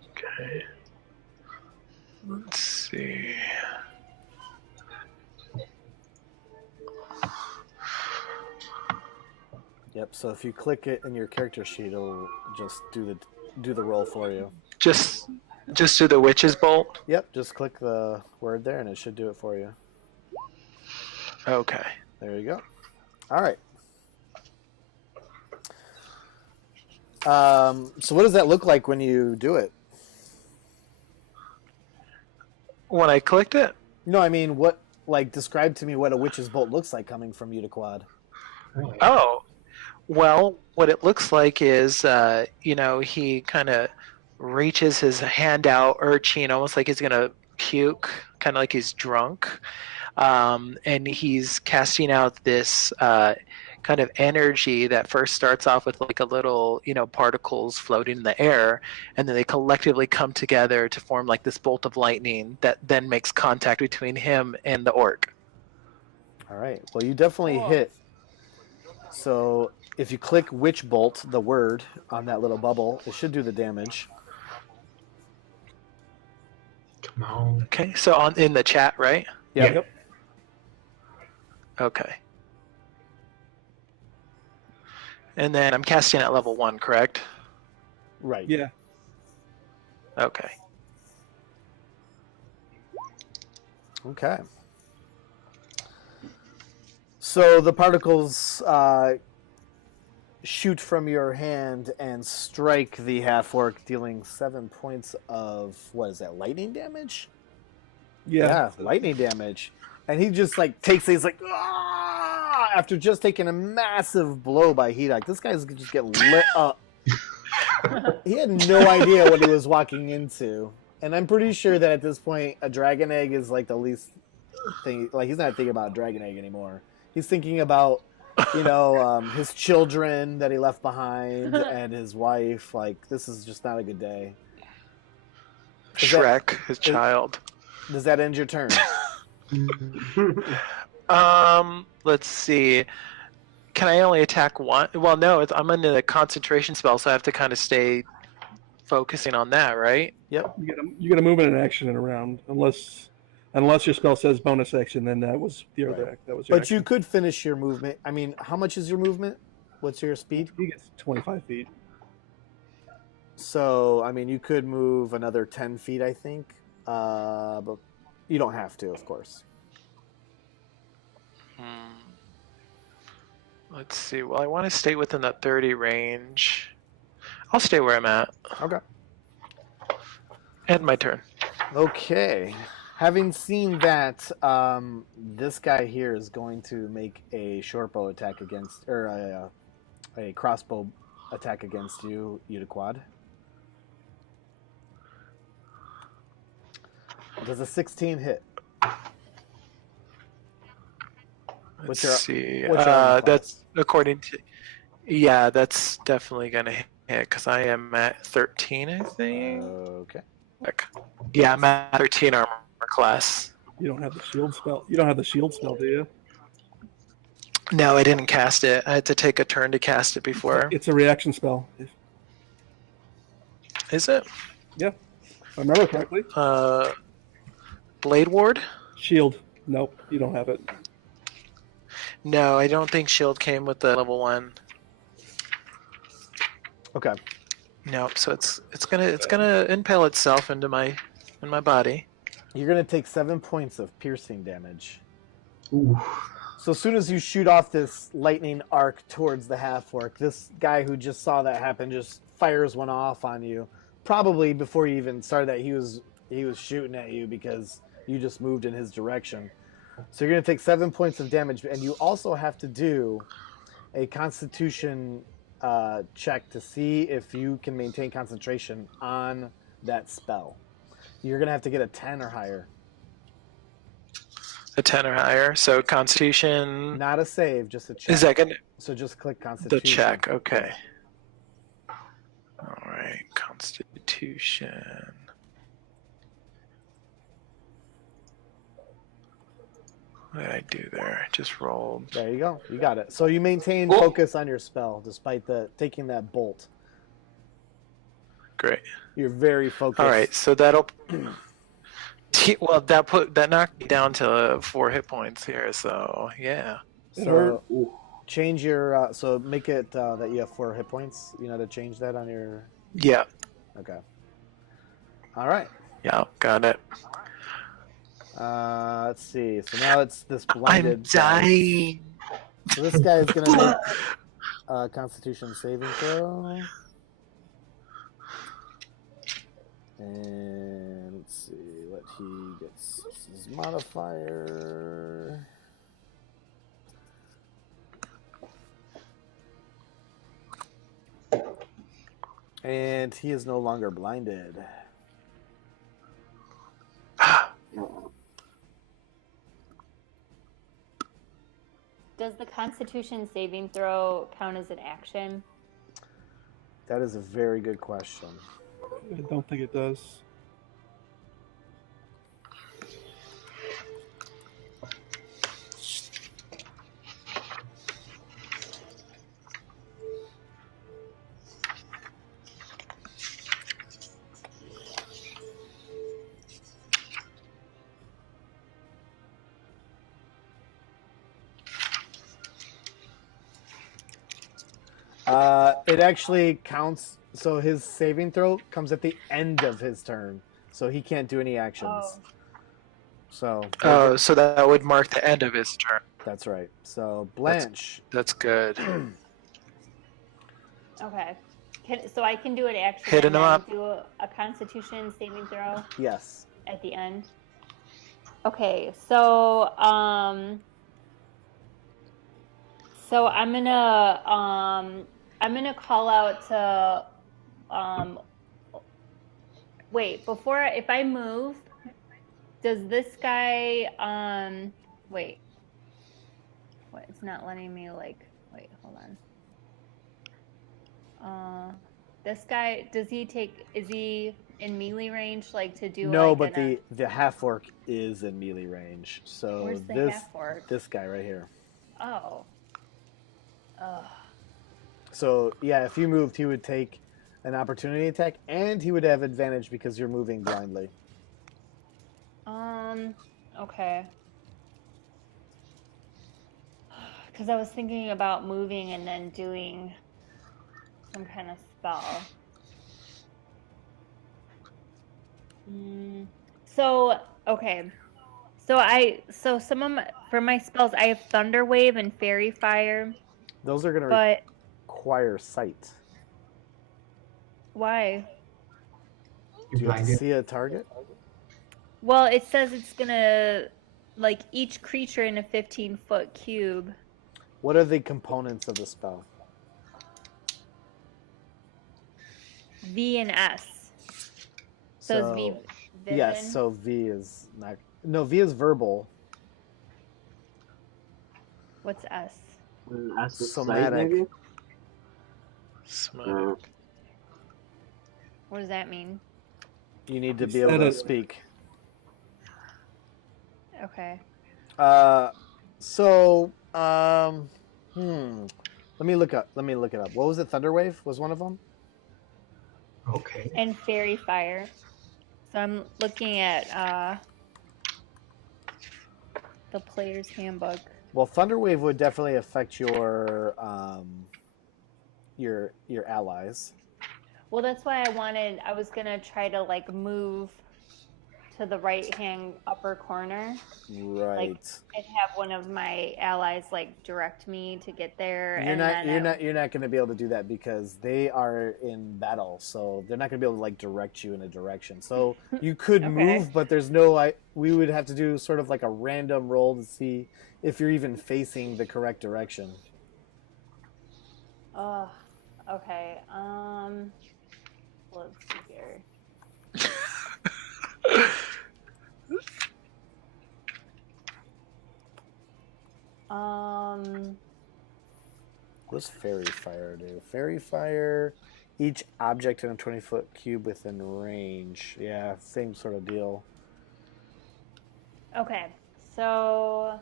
Okay. Let's see. Yep. So if you click it in your character sheet, it'll just do the roll for you. Just do the Witch's Bolt? Yep. Just click the word there, and it should do it for you. Okay. There you go. All right. So what does that look like when you do it? When I clicked it? No, I mean, describe to me what a Witch's Bolt looks like coming from Udaquad. Oh. Well, what it looks like is, he kind of reaches his hand out, urching, almost like he's going to puke, kind of like he's drunk. And he's casting out this kind of energy that first starts off with like a little, particles floating in the air, and then they collectively come together to form like this bolt of lightning that then makes contact between him and the orc. All right. Well, you definitely hit. So if you click Witch Bolt, the word, on that little bubble, it should do the damage. Come on. Okay, so in the chat, right? Yep. Okay. And then I'm casting at level 1, correct? Right. Yeah. Okay. Okay. So the particles shoot from your hand and strike the half-orc, dealing 7 points of, lightning damage? Yeah. Lightning damage. And he just takes it, he's like, ah! After just taking a massive blow by Hedok. This guy's just get lit up. He had no idea what he was walking into. And I'm pretty sure that at this point, a dragon egg is the least thing. He's not thinking about a dragon egg anymore. He's thinking about, his children that he left behind and his wife. This is just not a good day. Shrek, his child. Does that end your turn? Let's see. Can I only attack one? Well, no, I'm in a concentration spell, so I have to kind of stay focusing on that, right? Yep. You get a movement and action in a round, unless your spell says bonus action. Then that was the other act. That was. Your But action. you could finish your movement. I mean, how much is your movement? What's your speed? He gets 25 feet. So, I mean, you could move another 10 feet, I think. But you don't have to, of course. Let's see. Well, I want to stay within that 30 range. I'll stay where I'm at. Okay. End my turn. Okay. Having seen that, this guy here is going to make a short bow attack against, or a crossbow attack against you, Udaquad. Does a 16 hit? Let's your- see. what's your armor That's according to. Yeah, that's definitely gonna hit because I am at 13, I think. Okay. Yeah, I'm at 13 armor class. You don't have the shield spell. You don't have the shield spell, do you? No, I didn't cast it. I had to take a turn to cast it before. It's a reaction spell. Is it? Yeah, if I remember correctly. Blade Ward? Shield. Nope, you don't have it. No, I don't think Shield came with the level 1. Okay. No, so it's gonna impale itself into my body. You're going to take 7 points of piercing damage. Ooh. So as soon as you shoot off this lightning arc towards the half orc, this guy who just saw that happen just fires one off on you. Probably before you even started that, he was shooting at you because you just moved in his direction. So you're going to take 7 points of damage, and you also have to do a Constitution check to see if you can maintain concentration on that spell. You're going to have to get a 10 or higher. A 10 or higher. So Constitution. Not a save, just a check. Is that gonna So just click Constitution. the check? Okay. All right, Constitution. What did I do there? Just rolled. There you go. You got it. So you maintain focus on your spell despite taking that bolt. Great. You're very focused. All right, so that'll. Well, that knocked me down to 4 hit points here. So yeah. So change your. So make it that you have 4 hit points. You know how to change that on your. Yeah. Okay. All right. Yeah, got it. Let's see. So now it's this blinded. I'm dying. So this guy is gonna make a Constitution saving throw. And let's see what he gets. His modifier. And he is no longer blinded. Does the Constitution saving throw count as an action? That is a very good question. I don't think it does. It actually counts. So his saving throw comes at the end of his turn, so he can't do any actions. Oh. So. So that would mark the end of his turn. That's right. So Blanche. That's good. Okay. So I can do an action Hitting and him then up. do a Constitution saving throw Yes. at the end. Okay, so I'm gonna call out to wait, before if I move, does this guy wait. What, it's not letting me wait, hold on. This guy, is he in melee range to do No, but the half orc is in melee range. So Where's the this half orc? this guy right here. Oh. Ugh. So yeah, if you moved, he would take an opportunity attack, and he would have advantage because you're moving blindly. Okay. Because I was thinking about moving and then doing some kind of spell. So okay. So some of for my spells, I have Thunder Wave and Fairy Fire. Those are going to But require sight. why? Do you see a target? Well, it says it's gonna each creature in a 15-foot cube. What are the components of the spell? V and S. So is V vision? Yes, so V is not. No, V is verbal. What's S? Somatic. What does that mean? You need to You be able said to it. speak. Okay. Let me look it up. What was it? Thunderwave was one of them? Okay. And Fairy Fire. So I'm looking at the player's handbook. Well, Thunderwave would definitely affect your allies. Well, that's why I was gonna try to move to the right hand upper corner. Right. I'd have one of my allies like direct me to get there. You're not going to be able to do that because they are in battle, so they're not going to be able to like direct you in a direction. So you could Okay. move, but there's no. We would have to do sort of like a random roll to see if you're even facing the correct direction. Okay. Let's see here. What does Fairy Fire do? Fairy Fire, each object in a 20-foot cube within range. Yeah, same sort of deal. Okay, so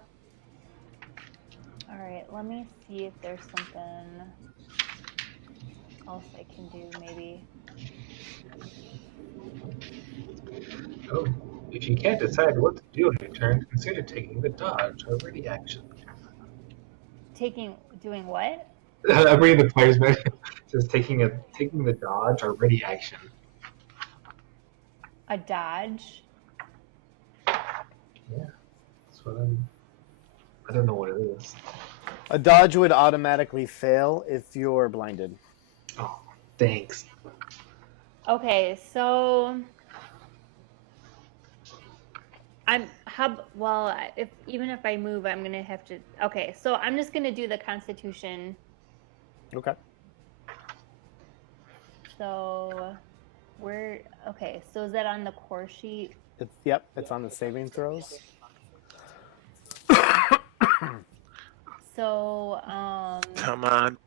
all right, let me see if there's something else I can do. Maybe. Oh, if you can't decide what to do on your turn, consider taking the dodge or ready action. Doing what? I'm reading the player's manual. It says taking the dodge or ready action. A dodge? Yeah, that's what I don't know what it is. A dodge would automatically fail if you're blinded. Oh, thanks. Okay, so even if I move, I'm gonna have to. Okay, so I'm just gonna do the Constitution. Okay. So okay, so is that on the core sheet? It's on the saving throws. So Come on.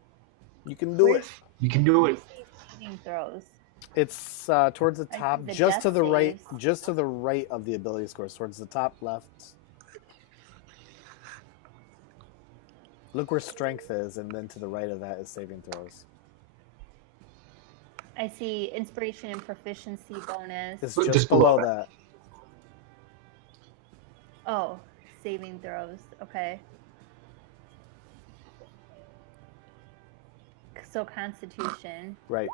You can do it. You can do it. saving throws. It's towards the top, the just to death the right, saves. just to the right of the ability scores, towards the top left. Look where strength is, and then to the right of that is saving throws. I see inspiration and proficiency bonus. It's Just just below below that. Oh, saving throws. Okay. So Constitution. Right.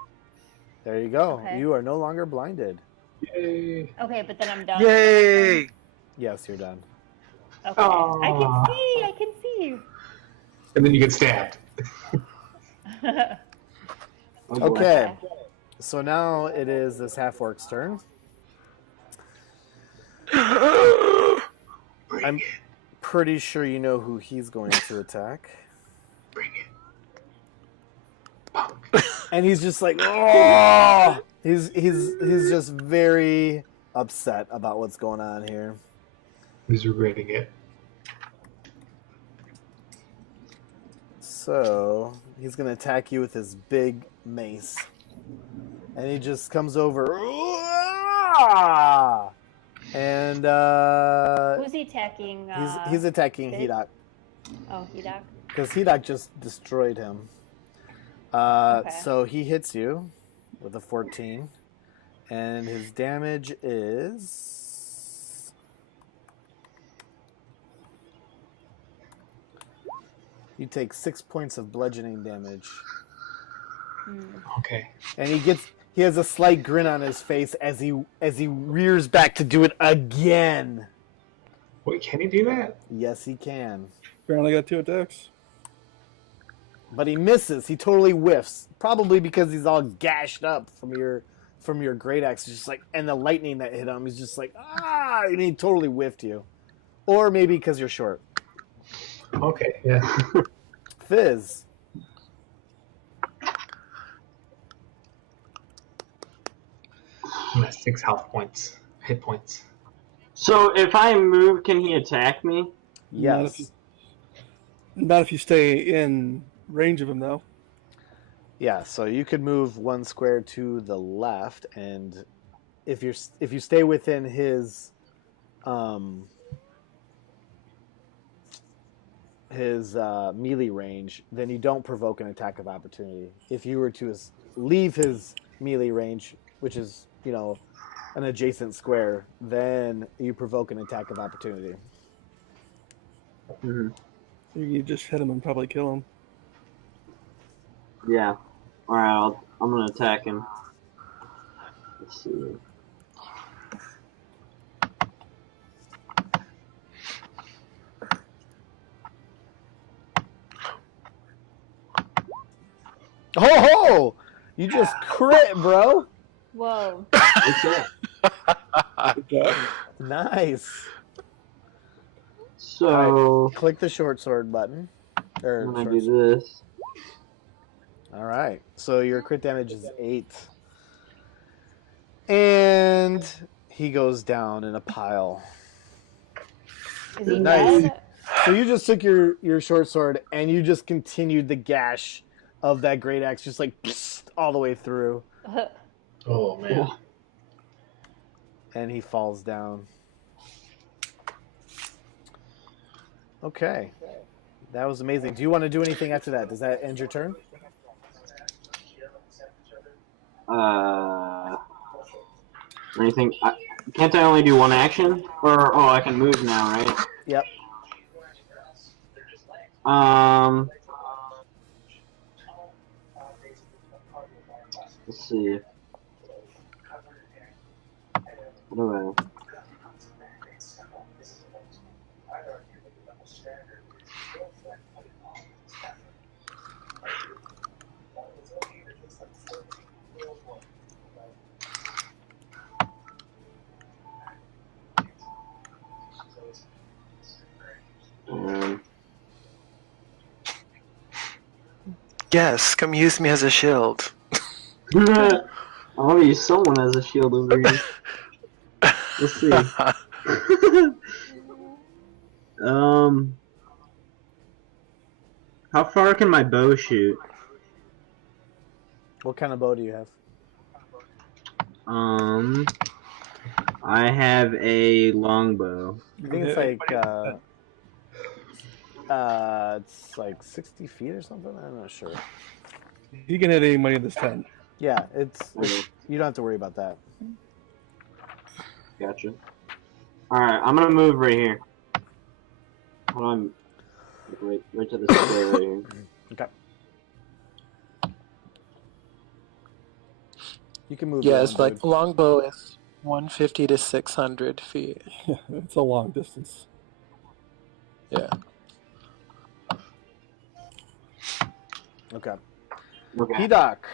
There you go. Okay. You are no longer blinded. Yay. Okay, but then I'm done. Yay! Yes, you're done. Okay. Aw. I can see. And then you get stabbed. Okay. So now it is this half-orc's turn. I'm pretty sure you know who he's going to attack. Bring it. Punk. And he's just like, oh! He's just very upset about what's going on here. He's regretting it. So he's gonna attack you with his big mace, and he just comes over, and Who's he attacking? he's attacking Fizz? Hedok Oh, Hedok. because Hedok just destroyed him. Okay. So he hits you with a 14, and his damage is. You take 6 points of bludgeoning damage. Okay. And he has a slight grin on his face as he rears back to do it again. Wait, can he do that? Yes, he can. Apparently got 2 attacks. But he misses. He totally whiffs. Probably because he's all gashed up from your great axe. Just like, and the lightning that hit him, he's just like, and he totally whiffed you. Or maybe because you're short. Okay, yeah. Fizz. I'm at 6 hit points. So if I move, can he attack me? Yes. Not if you stay in range of him, though. Yeah, so you could move 1 square to the left, and if you stay within his melee range, then you don't provoke an attack of opportunity. If you were to leave his melee range, which is, an adjacent square, then you provoke an attack of opportunity. Mm-hmm. You just hit him and probably kill him. Yeah. Alright, I'm gonna attack him. Let's see. Oh ho! You just crit, bro. Whoa. What's that? Nice. So Click the short sword button. Or when I short do this, All right. So your crit damage is 8. And he goes down in a pile. Is he Nice. dead? So you just took your short sword and you just continued the gash of that great axe, just like all the way through, Oh man. and he falls down. Okay. That was amazing. Do you want to do anything after that? Does that end your turn? anything? Can't I only do one action? Or I can move now, right? Yep. Let's see. What do I? Yes, come use me as a shield. I want to use someone as a shield over here. Let's see. How far can my bow shoot? What kind of bow do you have? I have a longbow. I think it's like 60 feet or something. I'm not sure. You can hit anybody in this tent. Yeah, it's Okay. you don't have to worry about that. Gotcha. Alright, I'm gonna move right here. Hold on. Right to the square right here. Okay. You can move. Yeah, around, it's like dude. longbow is 150 to 600 feet. It's a long distance. Yeah. Okay. Okay. P-Doc.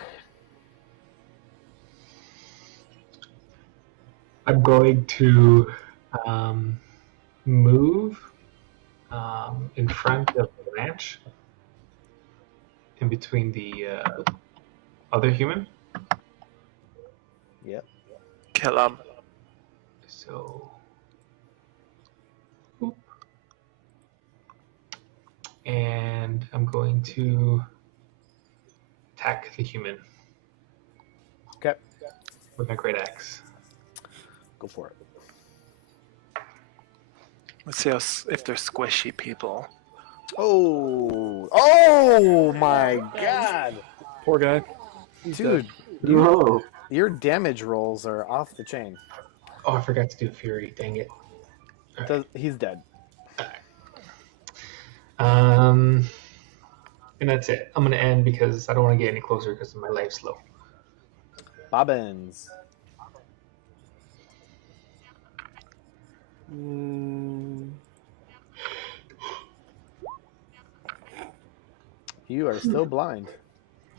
I'm going to move in front of the ranch, in between the other human. Yep. Kill him. So, boop. And I'm going to attack the human Okay. with my great axe. Go for it. Let's see if they're squishy people. Oh! Oh my God, Poor guy. dude! No. Your damage rolls are off the chain. Oh, I forgot to do Fury. Dang it. He's dead. And that's it. I'm gonna end because I don't want to get any closer because my life's low. Bobbins. You are still blind.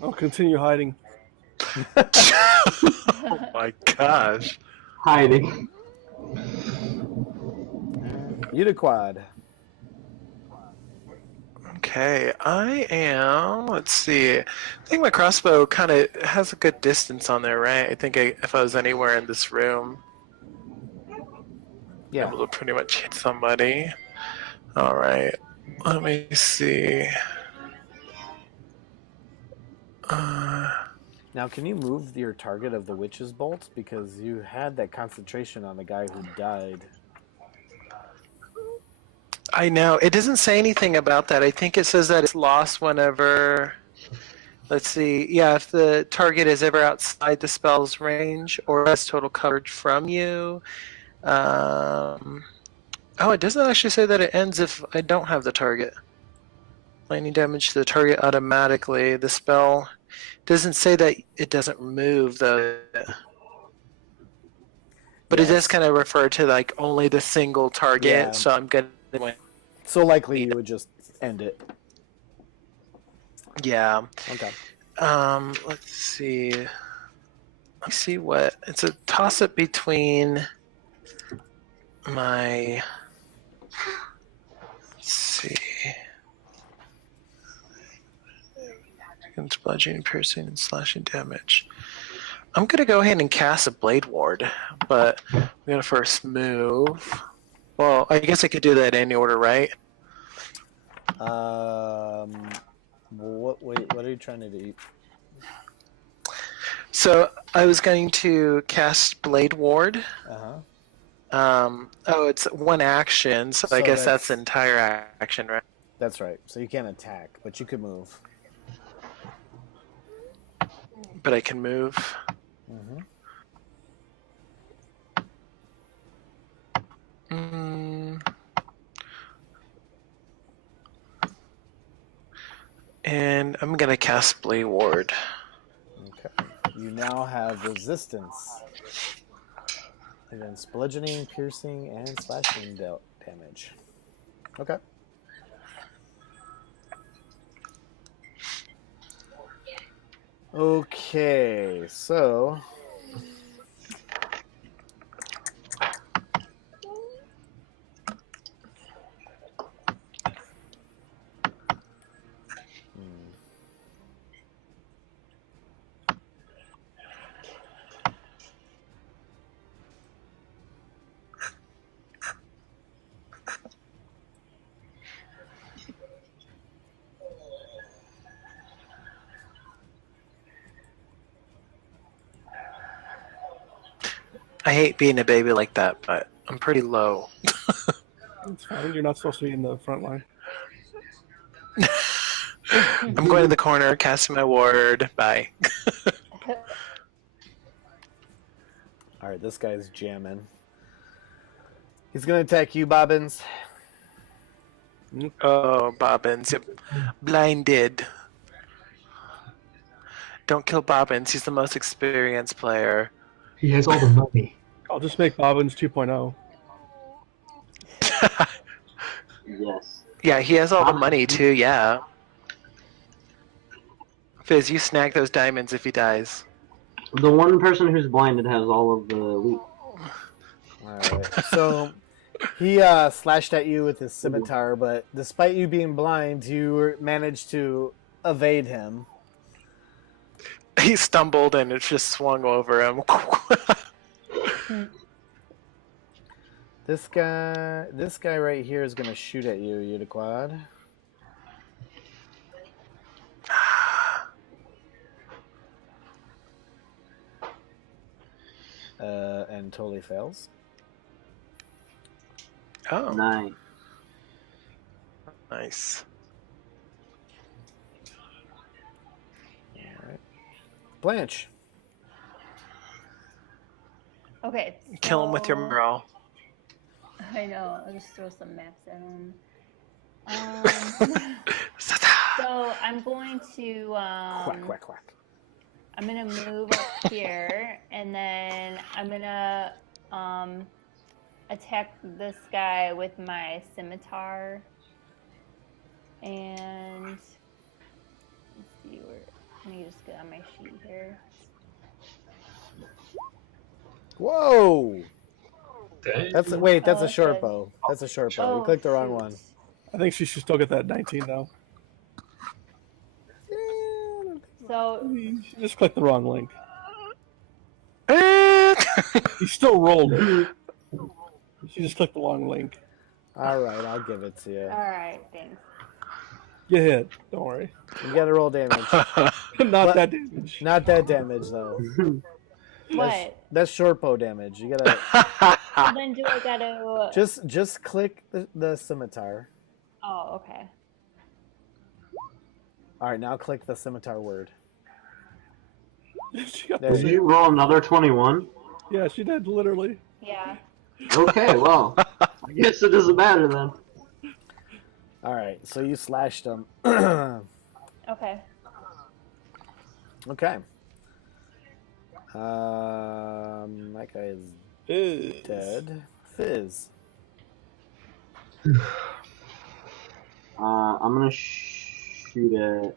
I'll continue hiding. Oh my gosh. Hiding. Uniquad. Okay, I am. Let's see. I think my crossbow kind of has a good distance on there, right? I think if I was anywhere in this room, Yeah. able to pretty much hit somebody. All right. Let me see. Now, can you move your target of the witch's bolt? Because you had that concentration on the guy who died. I know. It doesn't say anything about that. I think it says that it's lost whenever. Let's see. Yeah, if the target is ever outside the spell's range or has total coverage from you. Oh, it doesn't actually say that it ends if I don't have the target. Lightning damage to the target automatically. The spell doesn't say that it doesn't remove though. But it does kind of refer to like only the single target. Yeah. So I'm gonna. So likely you would just end it. Yeah. Okay. Let's see. Let's see what it's a toss up between my. Let's see. Against bludgeoning, piercing, and slashing damage. I'm gonna go ahead and cast a Blade Ward, but I'm gonna first move. Well, I guess I could do that in any order, right? What are you trying to do? So I was going to cast Blade Ward. Oh, it's one action, so I So guess that's- that's entire action, right? That's right. So you can't attack, but you can move. But I can move. And I'm gonna cast Blade Ward. Okay. You now have resistance against bludgeoning, piercing, and slashing damage. Okay. Okay, so I hate being a baby like that, but I'm pretty low. It's fine. You're not supposed to be in the front line. I'm going to the corner, casting my ward. Bye. all right, this guy's jamming. He's gonna attack you, Bobbins. Oh, Bobbins, you're blinded. Don't kill Bobbins. He's the most experienced player. He has all the money. I'll just make Bobbins 2.0. Yes. Yeah, he has all the money too. Yeah. Fizz, you snag those diamonds if he dies. The one person who's blinded has all of the loot. All right. So he slashed at you with his scimitar, but despite you being blind, you managed to evade him. He stumbled and it just swung over him. This guy right here is gonna shoot at you, Udiquad. And totally fails. Oh, Nice. nice. All right. Blanche. Okay. Kill him with your so- morale. I know. I'll just throw some maps at him. So I'm going to Quack, quack, quack. I'm gonna move up here, and then I'm gonna attack this guy with my scimitar. And let's see where. Let me just get on my sheet here. Whoa! That's wait. That's Oh, a short good. bow. That's a short bow. Oh, We clicked the wrong shoot. one. I think she should still get that 19 though. So You just clicked the wrong link. You still rolled it. She just clicked the wrong link. All right, I'll give it to you. all right, thanks. You hit. Don't worry. You gotta roll damage. Not What? that damage. Not that damage though. What? That's short bow damage. You gotta Well, then do I gotta? just click the scimitar. Oh, okay. All right, now click the scimitar word. She got There the Did same- you roll another 21? Yeah, she did literally. Yeah. Okay, well, I guess it doesn't matter then. All right, so you slashed him. Okay. Okay. That guy is dead. Fizz. I'm gonna shoot at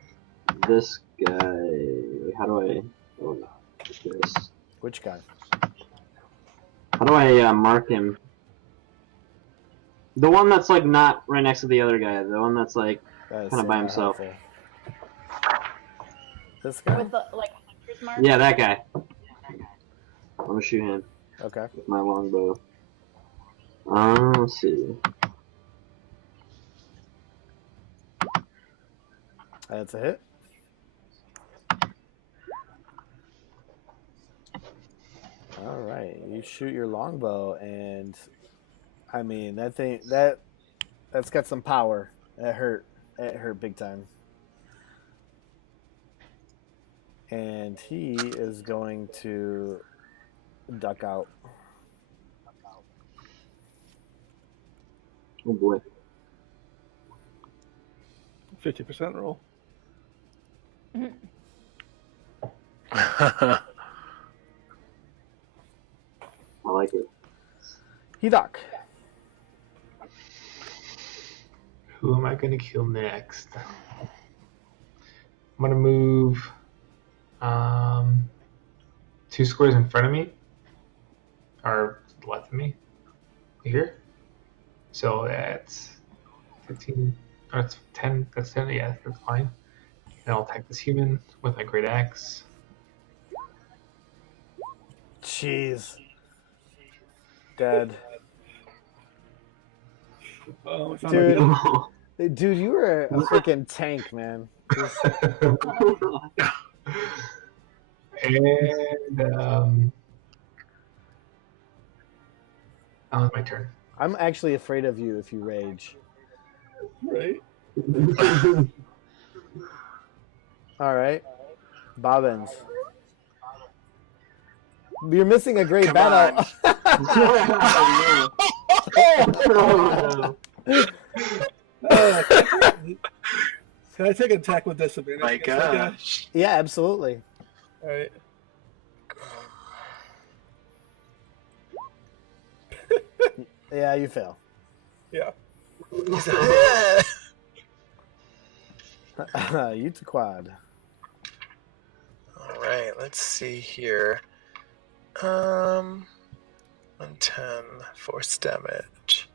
this guy. How do I? Oh no, this. Which guy? How do I mark him? The one that's like not right next to the other guy. The one that's like That is kind of by not himself. helpful. This guy? With the like hunter's mark. Yeah, that guy. I'm gonna shoot him Okay. with my longbow. Let's see. That's a hit. All right, you shoot your longbow, and I mean that's got some power. It hurt. It hurt big time. And he is going to duck out. Oh boy. 50% roll. I like it. He duck. Who am I going to kill next? I'm going to move 2 squares in front of me, or left of me, here. So that's 15, or that's 10, that's 10, yeah, that's fine. And I'll attack this human with my great axe. Jeez. Dead. Oh, it's not Dude. like Dude, you were a freaking tank, man. And my turn. I'm actually afraid of you if you rage. right? All right. Bobbins. You're missing a great Come battle. Oh, no. Can I take an attack with disadvantage? My against that guy? gosh. Yeah, absolutely. All right. Yeah, you fail. Yeah. You to quad. All right, let's see here. 110 force damage.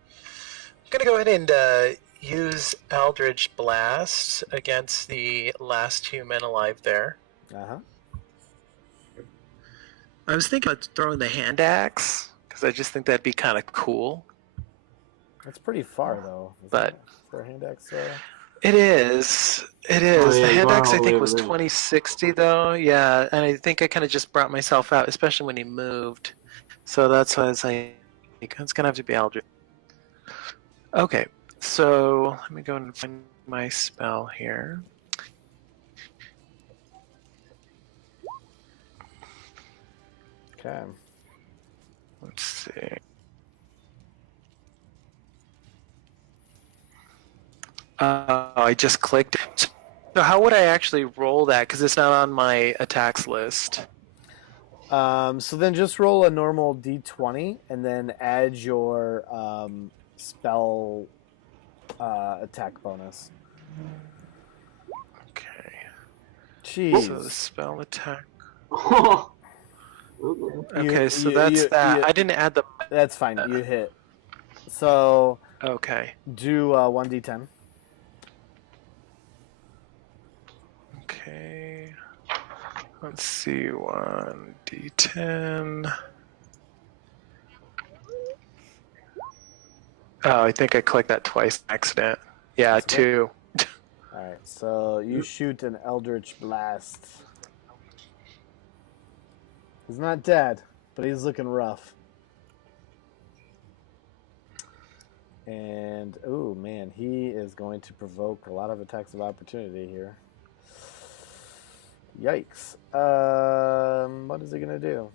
I'm gonna go ahead and use Eldritch Blast against the last human alive there. Uh-huh. I was thinking about throwing the hand axe because I just think that'd be kind of cool. That's pretty far though. But for a hand axe. it is. It is. Oh, yeah, The you hand are axe all I the think way was over there. 2060 though. Yeah, and I think I kind of just brought myself out, especially when he moved. So that's why I was like, it's gonna have to be Eldritch. Okay, so let me go and find my spell here. Okay. Let's see. I just clicked. So how would I actually roll that? Because it's not on my attacks list. So then just roll a normal d20 and then add your spell attack bonus. Okay. Jeez. So the spell attack. Oh. Okay, so that's that. I didn't add the. That's fine. You hit. So Okay. do 1d10. Okay. Let's see. 1d10. Oh, I think I clicked that twice by accident. Yeah, That's okay. 2. All right. So you shoot an Eldritch Blast. He's not dead, but he's looking rough. And, oh man, he is going to provoke a lot of attacks of opportunity here. Yikes. What is he going to do?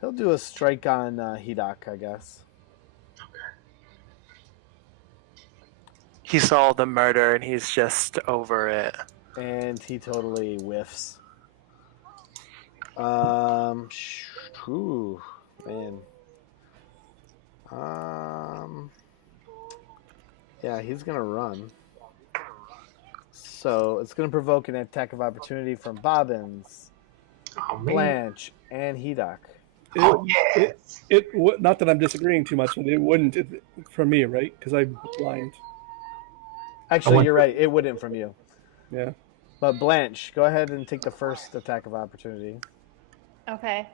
He'll do a strike on Hidak, I guess. He saw the murder and he's just over it. And he totally whiffs. Ooh, man. Yeah, he's gonna run. So it's going to provoke an attack of opportunity from Bobbins, Oh man. Blanche, and Hedok. Oh yes. Not that I'm disagreeing too much with it. It wouldn't for me, right? Because I'm blind. Actually, you're right. It wouldn't from you. Yeah. But Blanche, go ahead and take the first attack of opportunity. Okay.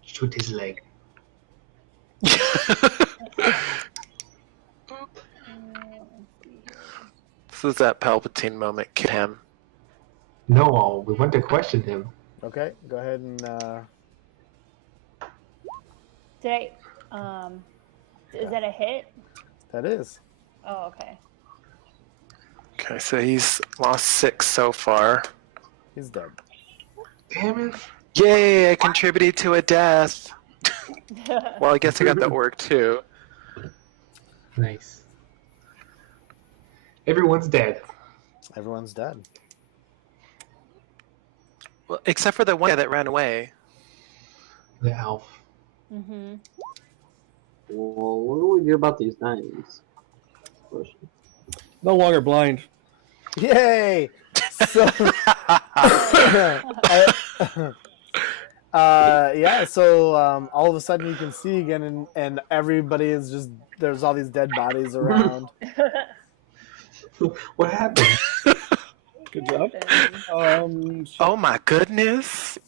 Shoot his leg. This is that Palpatine moment. Kill him. No, we want to question him. Okay, go ahead and. Did is that a hit? That is. Oh, okay. Okay, so he's lost 6 so far. He's dead. Damn it. Yay! I contributed to a death. Well, I guess I got the orc too. Nice. Everyone's dead. Everyone's dead. Well, except for the one guy that ran away. The elf. Mm-hmm. Well, what do we do about these diamonds? No longer blind. Yay! So, yeah. So all of a sudden you can see again, and everybody is just there's all these dead bodies around. What happened? Good job. Oh my goodness!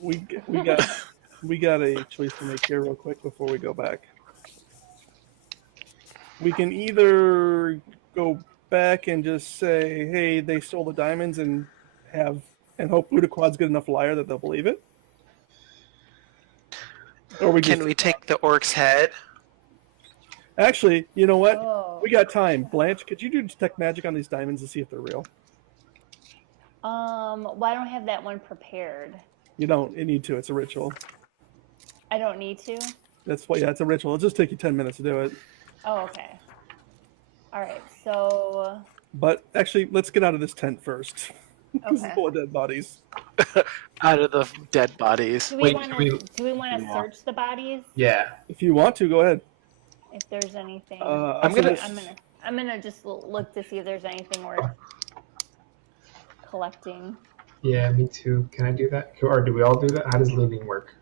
We got a choice to make here real quick before we go back. We can either go back and just say, "Hey, they stole the diamonds," and hope Udaquad's good enough liar that they'll believe it. Or Can we take the orc's head? Actually, you know what? Oh. We got time. Blanche, could you do detect magic on these diamonds to see if they're real? Well, I don't have that one prepared. You don't need to. It's a ritual. I don't need to. That's what. Yeah, it's a ritual. It'll just take you 10 minutes to do it. Oh, okay. All right. So. But actually, let's get out of this tent first. This is Okay. full of dead bodies. Out of the dead bodies. Do we want to search the bodies? Yeah. If you want to, go ahead. If there's anything, I'm gonna just look to see if there's anything worth collecting. Yeah, me too. Can I do that? Or do we all do that? How does looting work?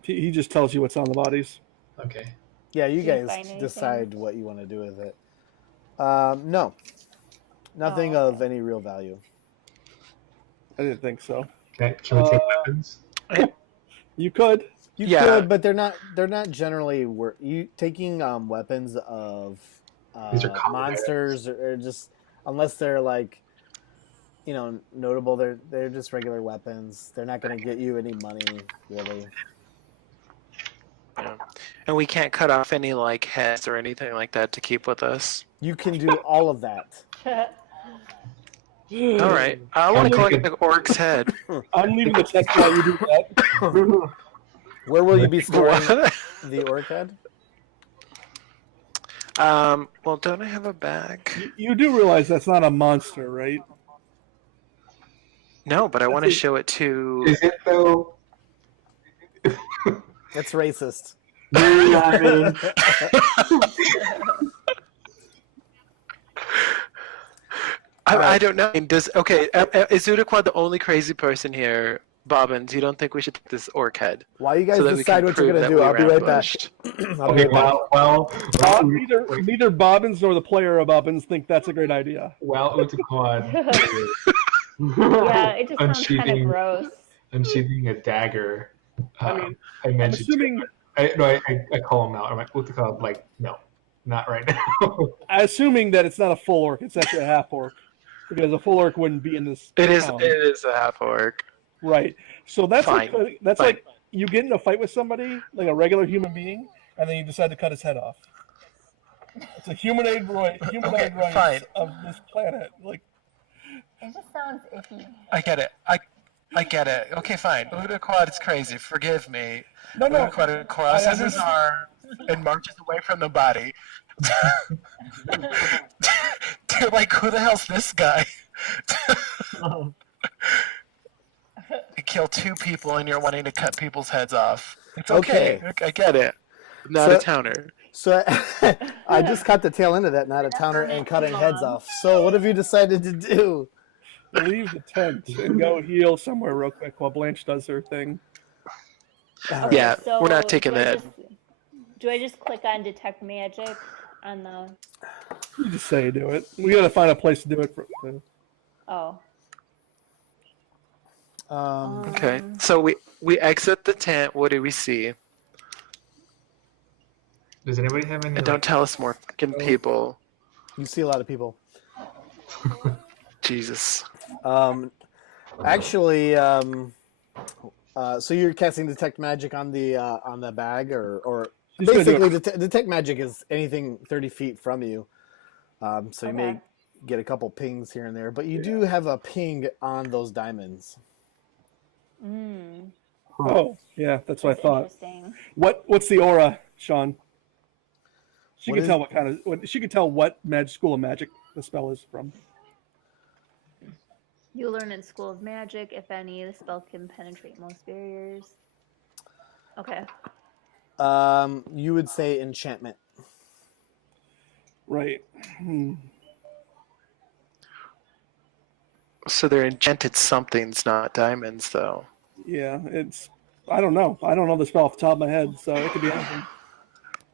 He just tells you what's on the bodies. Okay. Yeah, you Did you guys find anything? decide what you want to do with it. No, nothing Oh, of any real value. I didn't think so. Can we take weapons? You could. You Yeah. could, but they're not generally you taking weapons of These are common monsters or just unless they're like notable. They're just regular weapons. They're not going to get you any money really. Yeah. And we can't cut off any like heads or anything like that to keep with us. You can do all of that. All right, I want to collect the orc's head. I'm leaving the text while you do that. Where will you be storing What? the orc head? Well, don't I have a bag? You do realize that's not a monster, right? No, but I want to show it to. Is it though? That's racist. I don't know. Is Udaquad the only crazy person here? Bobbins, you don't think we should take this orc head? While you guys So that we decide can what you're prove gonna that do, we I'll were be right back. ambushed? I'll be Okay, right back. Neither Bobbins nor the player of Bobbins think that's a great idea. Udaquad Yeah, it just sounds kind of Unsheathing- gross. unsheathing a dagger. I mean, I I'm mentioned. assuming I call him out. I'm like, Udaquad, like, no, not right now. assuming that it's not a full orc, it's actually a half orc, because a full orc wouldn't be in this. It is. town. It is a half orc. Right. So that's Fine. like you get in a fight with somebody, like a regular human being, and then you decide to cut his head off. It's a humanoid race fine. of this planet. Like, It just sounds icky. I get it. I get it. Okay, fine. Udaquad is crazy. Forgive me. no. Udaquad crosses his arm and marches away from the body. They're like, who the hell's this guy? You kill 2 people and you're wanting to cut people's heads off. It's okay. I get it. I'm not So- a towner. So I just caught the tail end of that night at Towner and cutting heads off. So what have you decided to do? Leave the tent and go heal somewhere real quick while Blanche does her thing. All Yeah, right. So we're not taking that. Do I just click on detect magic on the? You just say do it. We gotta find a place to do it. Oh. Okay, so we exit the tent. What do we see? Does anybody have any? And don't tell us more fucking people. You see a lot of people. Jesus. Actually, so you're casting detect magic on the bag, or She's gonna do basically detect magic is anything 30 feet from you. So you may get a couple pings here and there, but you do have a ping on those diamonds. Oh, yeah, that's what I thought. Interesting. What's the aura, Sean? She What can is- tell what kind of. She can tell what school of magic the spell is from. You learn in School of Magic, if any, the spell can penetrate most barriers. Okay. You would say enchantment. Right. So they're enchanted somethings, not diamonds, though. Yeah, it's. I don't know. I don't know the spell off the top of my head, so it could be anything.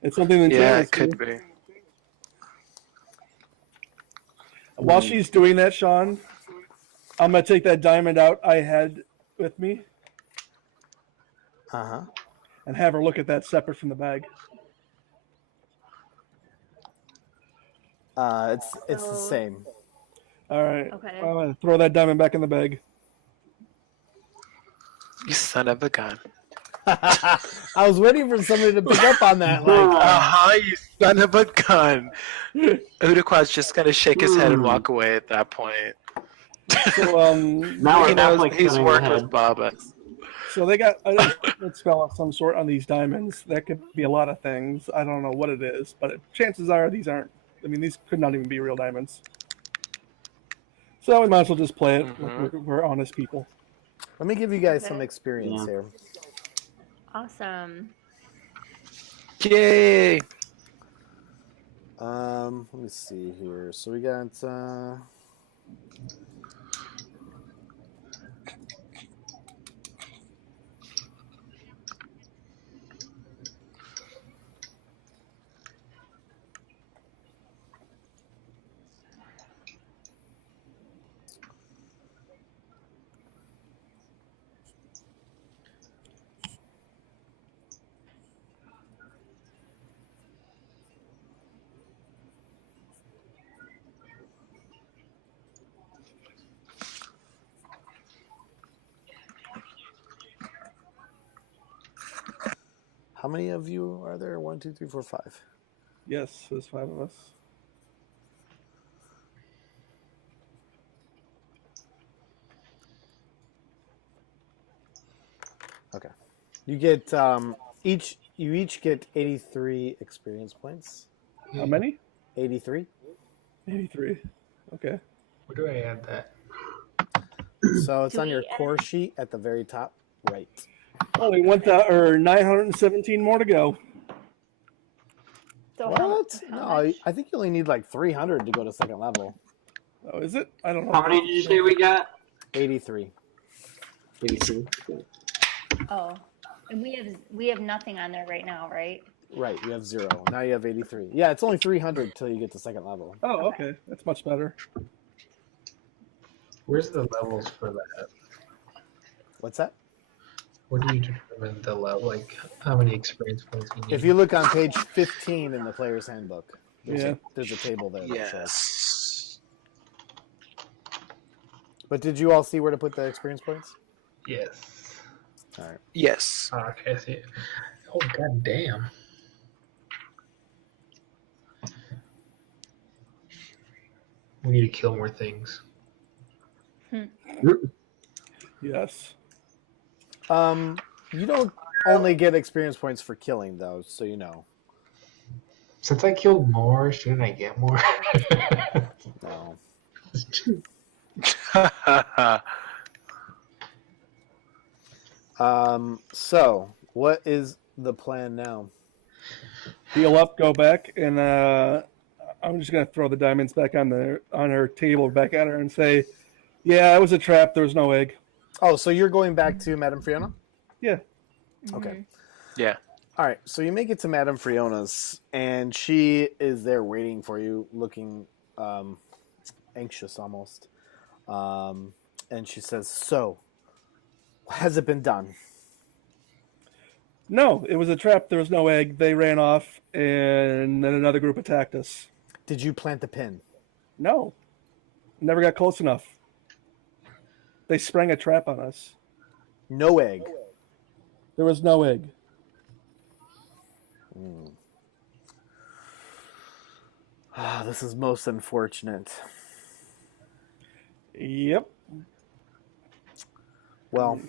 It's something that Yeah, it could be. While she's doing that, Sean, I'm gonna take that diamond out I had with me and have her look at that separate from the bag. It's the same. All right. Okay. I'm gonna throw that diamond back in the bag. You son of a gun. I was waiting for somebody to pick up on that. Like, You son of a gun. Udaqua's just gonna shake his head and walk away at that point. So Now He we're knows like he's cutting worked ahead. with Baba. So they got a spell of some sort on these diamonds. That could be a lot of things. I don't know what it is, but chances are these aren't. I mean, these could not even be real diamonds. So we might as well just play it. Like we're honest people. let me give you guys some experience here. Awesome. Yay! Let me see here. So we got. How many of you are there? 1, 2, 3, 4, 5. Yes, there's 5 of us. Okay. You get you each get 83 experience points. How many? 83. 83. Okay. Where do I add that? So it's Do on we your add- core sheet at the very top right. Only 917 more to go. So What? How No, much? I think you only need like 300 to go to second level. Oh, is it? I don't know. How many did you say we got? 83. 82. Oh, and we have nothing on there right now, right? Right, you have 0. Now you have 83. Yeah, it's only 300 till you get to second level. Oh, okay. That's much better. Where's the levels for that? What's that? Where do you determine the level? Like how many experience points you need? If you look on page 15 in the player's handbook, Yeah. there's a table there. that shows. Yes. But did you all see where to put the experience points? Yes. All right. Yes. Oh, okay, I see it. Oh god damn. We need to kill more things. Yes. You don't only get experience points for killing, though, so you know. Since I killed more, shouldn't I get more? No. So, what is the plan now? heal up, go back, and I'm just gonna throw the diamonds back on her table, back at her, and say, "Yeah, it was a trap. There was no egg." Oh, so you're going back to Madame Fiona? Yeah. Okay. Yeah. All right, so you make it to Madame Fiona's, and she is there waiting for you, looking anxious almost. And she says, "So, has it been done?" No, it was a trap. There was no egg. They ran off, and then another group attacked us. Did you plant the pin? No, never got close enough. They sprang a trap on us. No egg. There was no egg. This is most unfortunate. Yep. Well,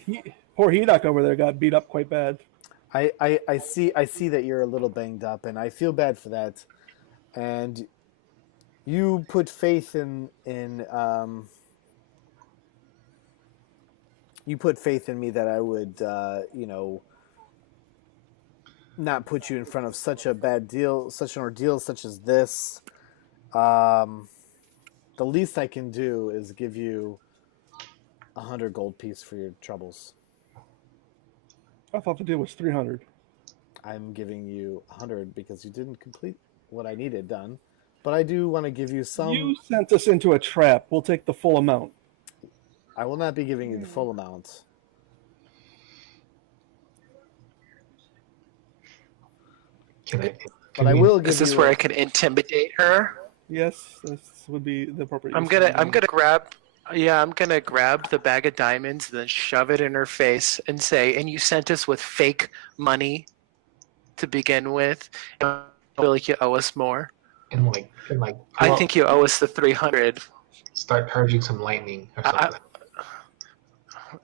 Poor Hedok over there got beat up quite bad. I see that you're a little banged up, and I feel bad for that. And you put faith in me that I would not put you in front of such a bad deal, such an ordeal such as this. The least I can do is give you 100 gold piece for your troubles. I thought the deal was 300. I'm giving you 100 because you didn't complete what I needed done. But I do want to give you some... You sent us into a trap. We'll take the full amount. I will not be giving you the full amount. But I will give Is this you where I can intimidate her? Yes, this would be the appropriate. I'm gonna grab the bag of diamonds and then shove it in her face and say, "And you sent us with fake money to begin with. I feel like you owe us more. And I think you owe us the 300. Start charging some lightning or something.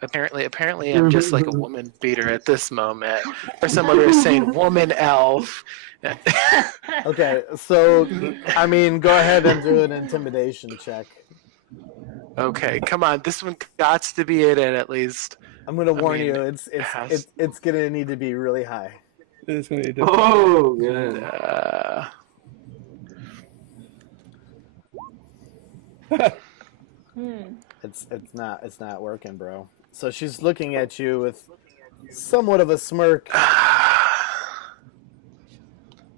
Apparently, I'm just like a woman beater at this moment. Or somebody was saying woman elf. Okay, so I mean, go ahead and do an intimidation check. Okay, come on. This one got to be it at least. I'm gonna warn you, has- it's gonna need to be really high. It's going to be Oh, good. It's not working, bro. So she's looking at you with somewhat of a smirk.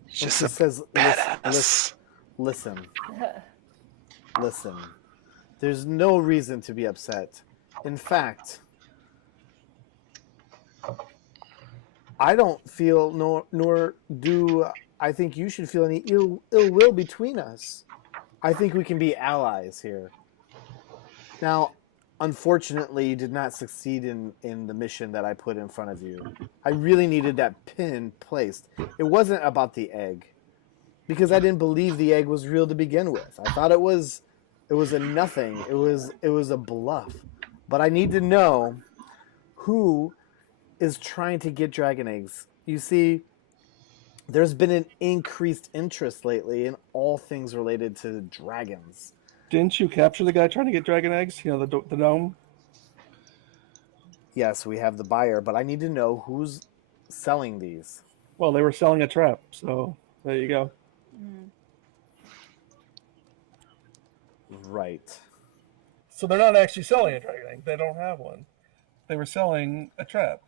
Just She a says, badass. Listen. There's no reason to be upset. In fact, I don't feel, nor do I think you should feel any ill will between us. I think we can be allies here. Now, unfortunately, you did not succeed in the mission that I put in front of you. I really needed that pin placed. It wasn't about the egg, because I didn't believe the egg was real to begin with. I thought it was a nothing. It was a bluff. But I need to know who is trying to get dragon eggs. You see, there's been an increased interest lately in all things related to dragons. Didn't you capture the guy trying to get dragon eggs? You know, the gnome? Yes, we have the buyer, but I need to know who's selling these. Well, they were selling a trap, so there you go. Right. So they're not actually selling a dragon egg. They don't have one. They were selling a trap.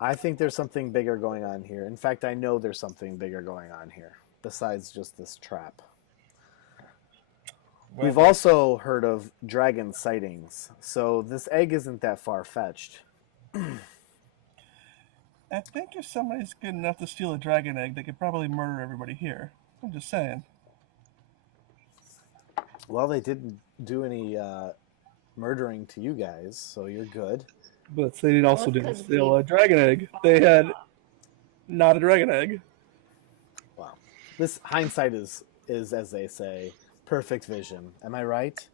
I think there's something bigger going on here. In fact, I know there's something bigger going on here besides just this trap. Well, We've also heard of dragon sightings, so this egg isn't that far-fetched. I think if somebody's good enough to steal a dragon egg, they could probably murder everybody here. I'm just saying. Well, they didn't do any murdering to you guys, so you're good. But they also didn't steal a dragon egg. They had not a dragon egg. Wow. This hindsight is as they say, perfect vision. Am I right?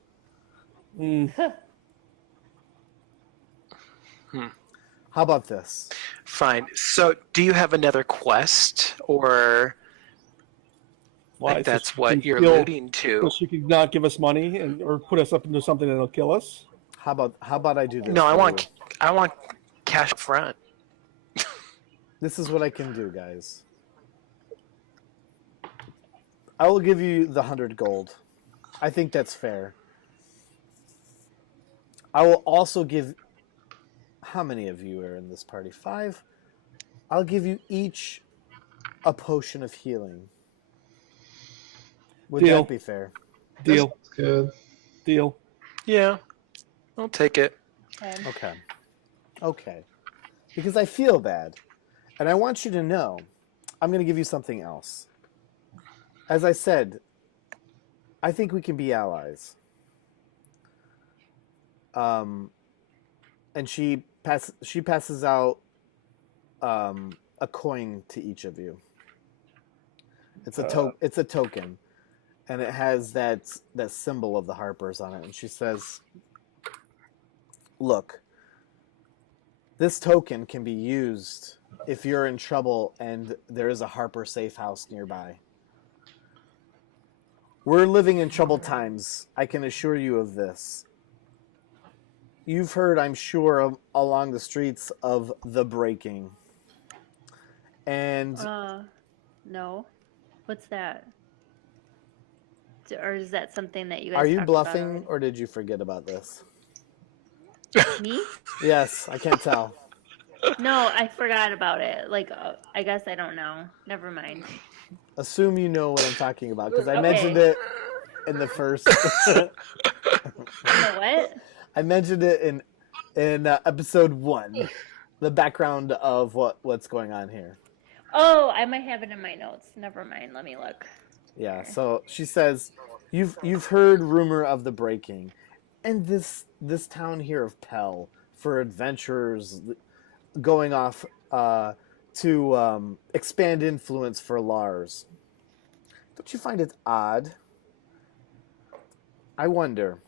How about this? Fine. So, do you have another quest, or Why? like So that's she what can you're kill- alluding to? So she could not give us money or put us up into something that'll kill us? How about I do this? No, I for want you? cash up front. This is what I can do, guys. I will give you the 100 gold. I think that's fair. I will also give. How many of you are in this party? 5. I'll give you each a potion of healing. Would Deal. that be fair? Deal. That's good. Deal. Yeah, I'll take it. Okay. Okay. Because I feel bad. And I want you to know, I'm going to give you something else. As I said, I think we can be allies. And she passes out a coin to each of you. It's a token, and it has that symbol of the Harpers on it. And she says, "Look, this token can be used if you're in trouble and there is a Harper safe house nearby. We're living in troubled times. I can assure you of this. You've heard, I'm sure, along the streets of the breaking. And no. What's that? Or is that something that you guys are you talked about bluffing, already? or did you forget about this? Me? Yes, I can't tell. No, I forgot about it. Like, I guess I don't know. Never mind. Assume you know what I'm talking about, because I Okay. mentioned it in the first. You know what? I mentioned it in episode 1, the background of what's going on here. Oh, I might have it in my notes. Never mind. Let me look. Yeah. So she says, "You've heard rumor of the breaking, and this town here of Pell for adventurers going off to expand influence for Lars. Don't you find it odd? I wonder,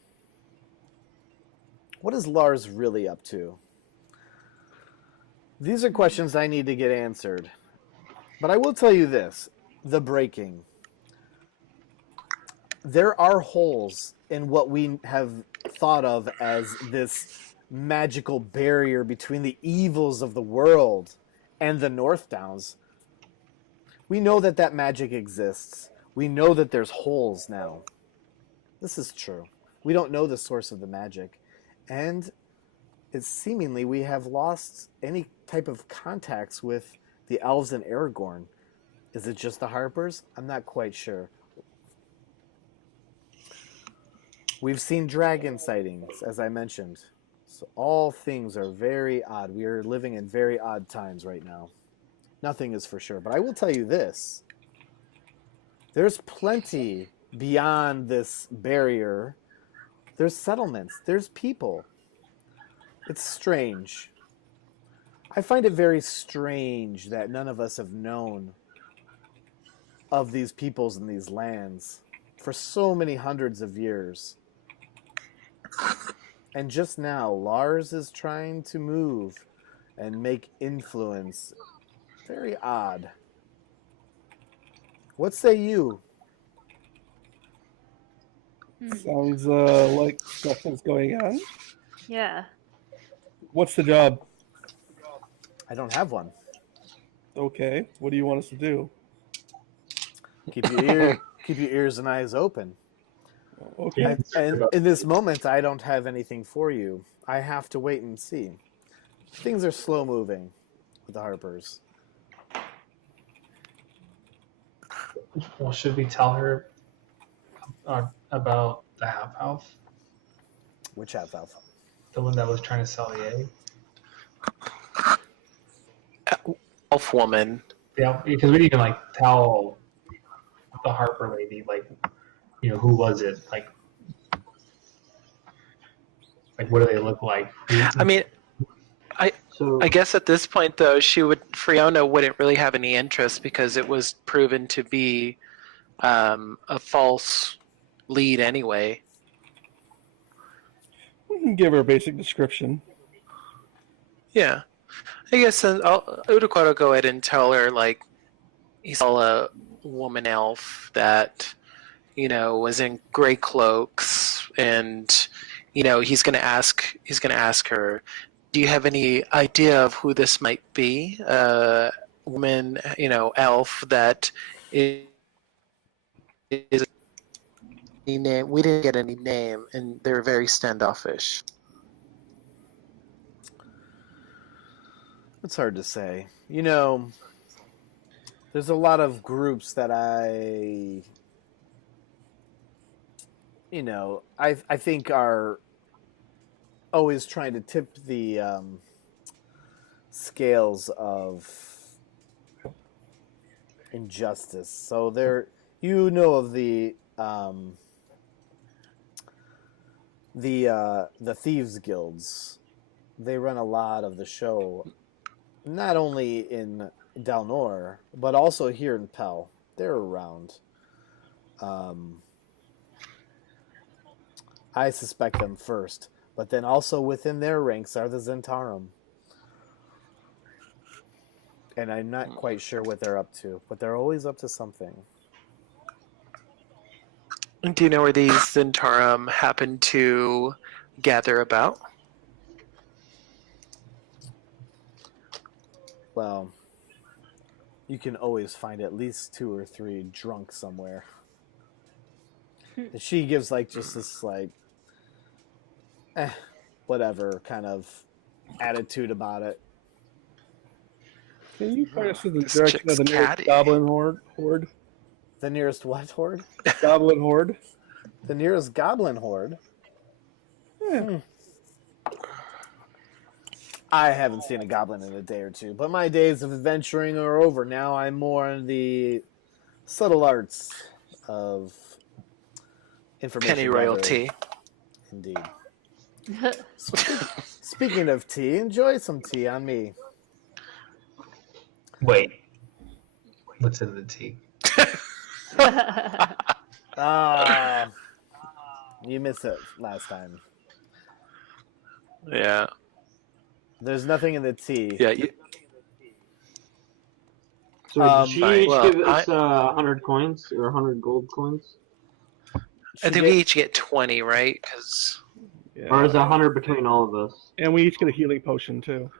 what is Lars really up to? These are questions I need to get answered. But I will tell you this, the breaking. There are holes in what we have thought of as this magical barrier between the evils of the world and the North Downs. We know that magic exists. We know that there's holes now. This is true. We don't know the source of the magic. And it's seemingly we have lost any type of contacts with the elves and Aragorn. Is it just the Harpers? I'm not quite sure. We've seen dragon sightings, as I mentioned. So all things are very odd. We are living in very odd times right now. Nothing is for sure. But I will tell you this. There's plenty beyond this barrier. There's settlements. There's people. It's strange. I find it very strange that none of us have known of these peoples and these lands for so many hundreds of years. And just now, Lars is trying to move and make influence. Very odd. What say you? Sounds like something's going on. Yeah. What's the job? I don't have one. Okay. What do you want us to do? Keep your ears and eyes open. Okay. And in this moment, I don't have anything for you. I have to wait and see. Things are slow moving with the Harpers. Well, should we tell her about the half elf? Which half elf? The one that was trying to sell the egg? Elf woman. Yeah, because we need to like tell the Harper lady, like, you know, who was it? Like what do they look like? I mean, I guess at this point though, Fiona wouldn't really have any interest because it was proven to be a false lead anyway. We can give her a basic description. Yeah, I guess Uduquat will go ahead and tell her like he saw a woman elf that was in gray cloaks, and he's gonna ask her, do you have any idea of who this might be? Woman, elf that is is any name. We didn't get any name, and they're very standoffish. It's hard to say. You know, there's a lot of groups that I think are always trying to tip the scales of injustice. So there, of the thieves guilds. They run a lot of the show, not only in Dalnor but also here in Pell. They're around. I suspect them first, but then also within their ranks are the Zentarum. And I'm not quite sure what they're up to, but they're always up to something. Do you know where these Zentarum happen to gather about? Well, you can always find at least 2 or 3 drunk somewhere. And she gives just this whatever kind of attitude about it. Can you point us to the This direction of chick's the nearest catty. goblin horde? The nearest what horde? Goblin horde? The nearest goblin horde? Yeah. I haven't seen a goblin in a day or two, but my days of adventuring are over now. I'm more in the subtle arts of information. Penny royalty. Indeed. Speaking of tea, enjoy some tea on me. Wait. What's in the tea? You missed it last time. Yeah. There's nothing in the tea. Yeah. So did she fine. each Well, give us 100 coins or 100 gold coins? I think we each get 20, right? Because Yeah. Or is it 100 between all of us? And we each get a healing potion too.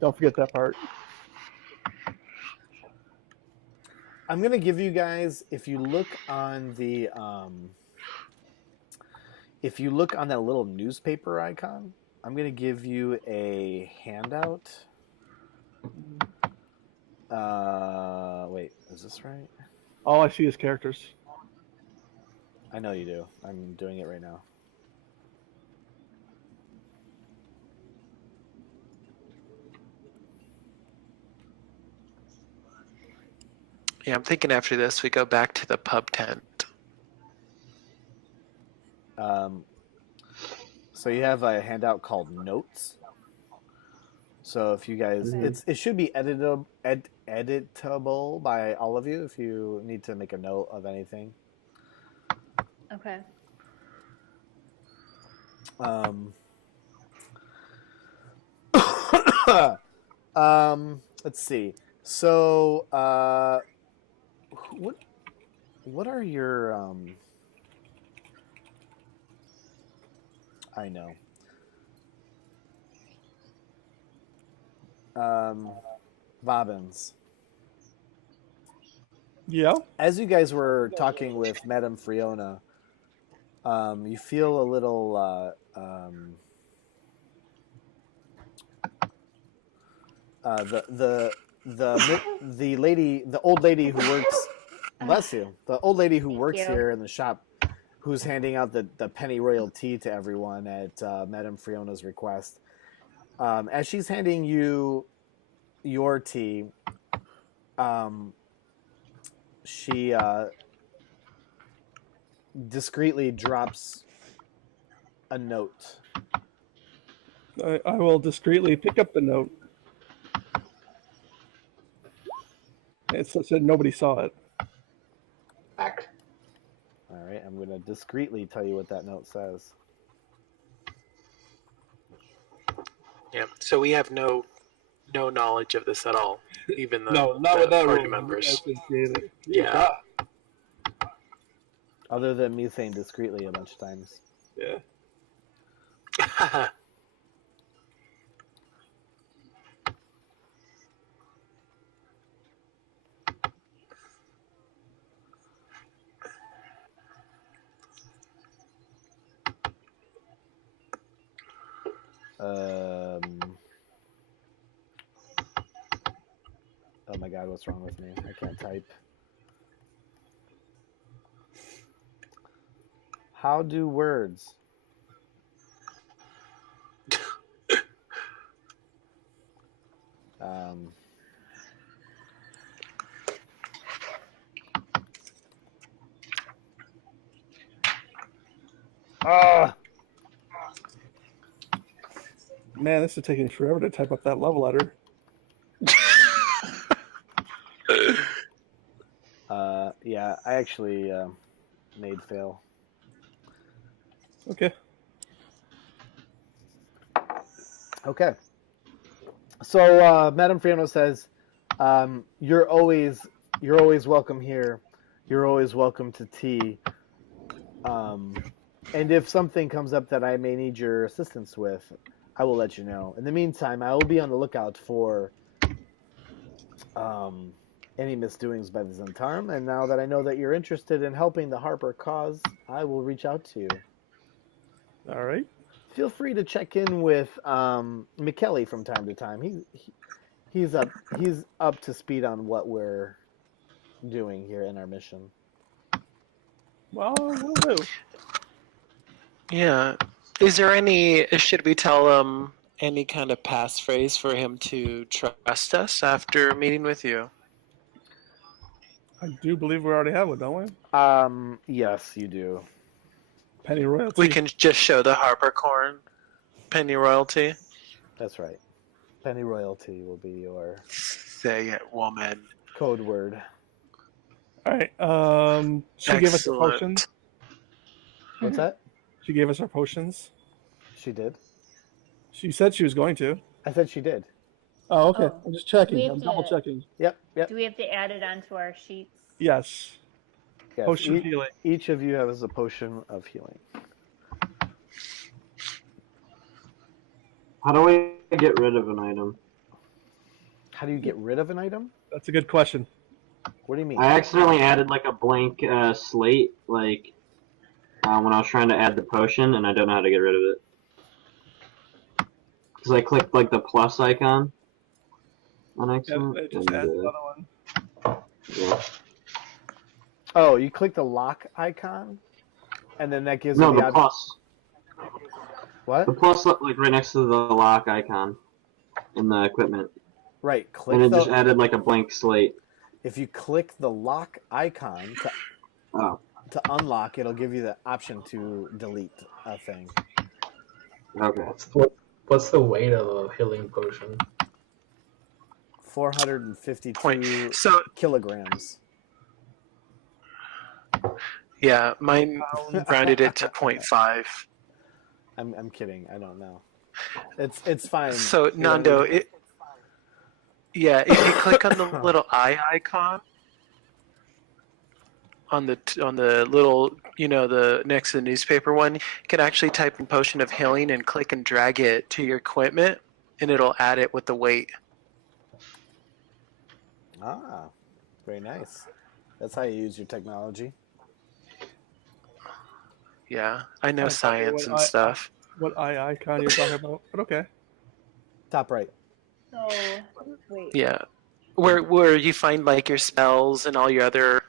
Don't forget that part. I'm gonna give you guys, if you look on that little newspaper icon, I'm gonna give you a handout. Wait, is this right? All I see is characters. I know you do. I'm doing it right now. yeah, I'm thinking after this we go back to the pub tent. So you have a handout called Notes. So if you guys, it should be editable by all of you if you need to make a note of anything. Okay. Let's see. So, what are your I know. Bobbins. Yeah. As you guys were talking with Madame Friona, you feel a little the lady, the old lady who works. Bless you. The old lady who works here in the shop, who's handing out the penny royal tea to everyone at Madame Friona's request. As she's handing you your tea, she discreetly drops a note. I will discreetly pick up the note. It said nobody saw it. Back. All right, I'm going to discreetly tell you what that note says. Yeah. So we have no knowledge of this at all, even the No, not with that party rule. members. Yeah. Other than me saying discreetly a bunch of times. Yeah. Oh my god, what's wrong with me? I can't type. How do words? Um, ah, Man, this is taking forever to type up that love letter. yeah, I actually made fail. Okay. Okay. So Madame Friano says, "You're always welcome here. You're always welcome to tea. And if something comes up that I may need your assistance with, I will let you know. In the meantime, I will be on the lookout for any misdoings by the Zentarum. And now that I know that you're interested in helping the Harper cause, I will reach out to you. All right. Feel free to check in with McKelly from time to time. He's up to speed on what we're doing here in our mission. Well, we'll do. Yeah. Should we tell him any kind of passphrase for him to trust us after meeting with you? I do believe we already have one, don't we? Yes, you do. Penny royalty. We can just show the Harpercorn penny royalty. That's right. Penny royalty will be your Say it, woman. code word. All right. She gave us our Excellent. potions. What's that? She gave us our potions. She did. She said she was going to. I said she did. Oh, okay. Oh, I'm just checking. we have I'm to- double checking. Yep. Do we have to add it onto our sheets? Yes. Yes. Potion of healing. Each of you has a potion of healing. How do I get rid of an item? How do you get rid of an item? That's a good question. What do you mean? I accidentally added like a blank slate, like when I was trying to add the potion, and I don't know how to get rid of it. Because I clicked like the plus icon on Yeah, accident. it just adds another one. Yeah. Oh, you click the lock icon, and then that gives No, you the the option. plus. What? The plus, like right next to the lock icon in the equipment. Right. And it Click just added like a blank slate. If you click the lock icon to unlock, it'll give you the option to delete a thing. Okay. What's the weight of a healing potion? 452 So kilograms. yeah, mine rounded it to 0.5. I'm kidding. I don't know. It's fine. So You don't Nando, need- if you click on the little eye icon on the little, the next to the newspaper one, you can actually type in potion of healing and click and drag it to your equipment, and it'll add it with the weight. Ah, very nice. That's how you use your technology. Yeah, I know I thought you science went and stuff. What eye icon you're talking about? But okay. Top right. So, wait. Yeah, where you find like your spells and all your other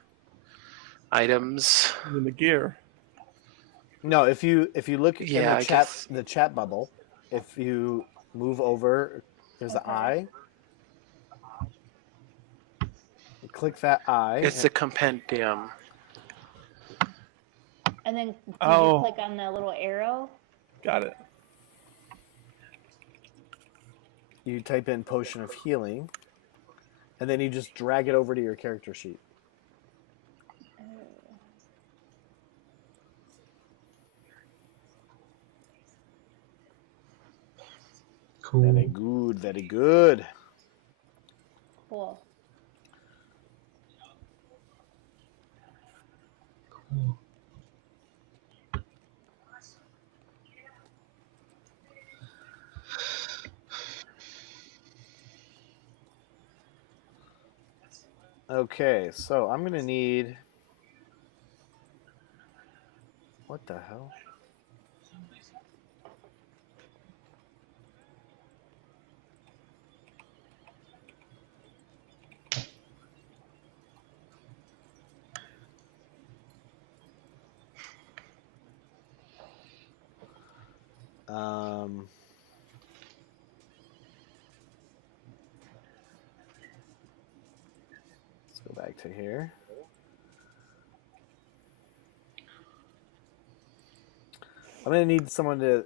items. And then the gear. No, if you look Yeah, in I guess. the chat bubble, if you move over, there's an Okay. eye. You click that eye. It's a compendium. And then do Oh. you click on the little arrow? Got it. You type in potion of healing, and then you just drag it over to your character sheet. Cool. Very good, very good. Cool. Cool. Okay, so I'm gonna need. What the hell? Let's go back to here. I'm gonna need someone to.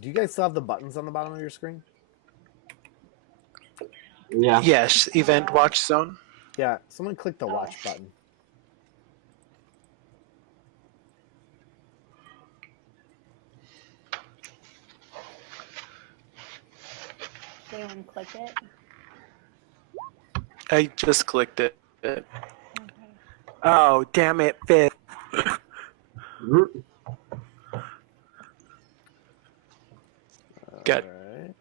Do you guys still have the buttons on the bottom of your screen? Yeah. Yes, event watch zone. Yeah, someone click the watch button. Did anyone click it? I just clicked it. Okay. Oh, damn it, fifth. Good. Alright.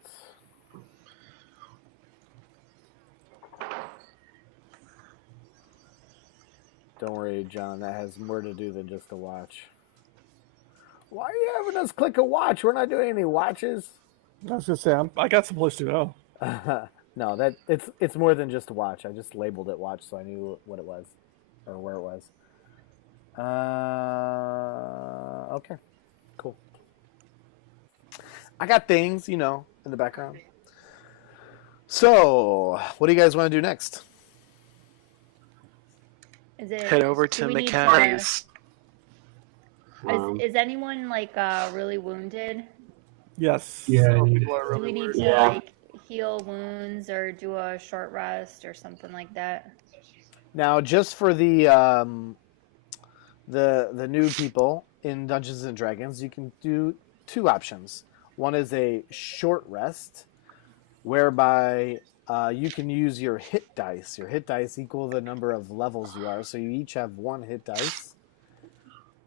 Don't worry, John. That has more to do than just a watch. Why are you having us click a watch? We're not doing any watches. I was gonna say I got someplace to go. No, that it's more than just a watch. I just labeled it watch so I knew what it was or where it was. Okay, cool. I got things, in the background. So, what do you guys want to do next? Is it? Head over do to we need mechanics. Is anyone like really wounded? Yes. Yeah. Some people are Do really we need weird. to Yeah. like heal wounds or do a short rest or something like that? Now, just for the new people in Dungeons and Dragons, you can do two options. One is a short rest, whereby you can use your hit dice. Your hit dice equal the number of levels you are, so you each have one hit dice.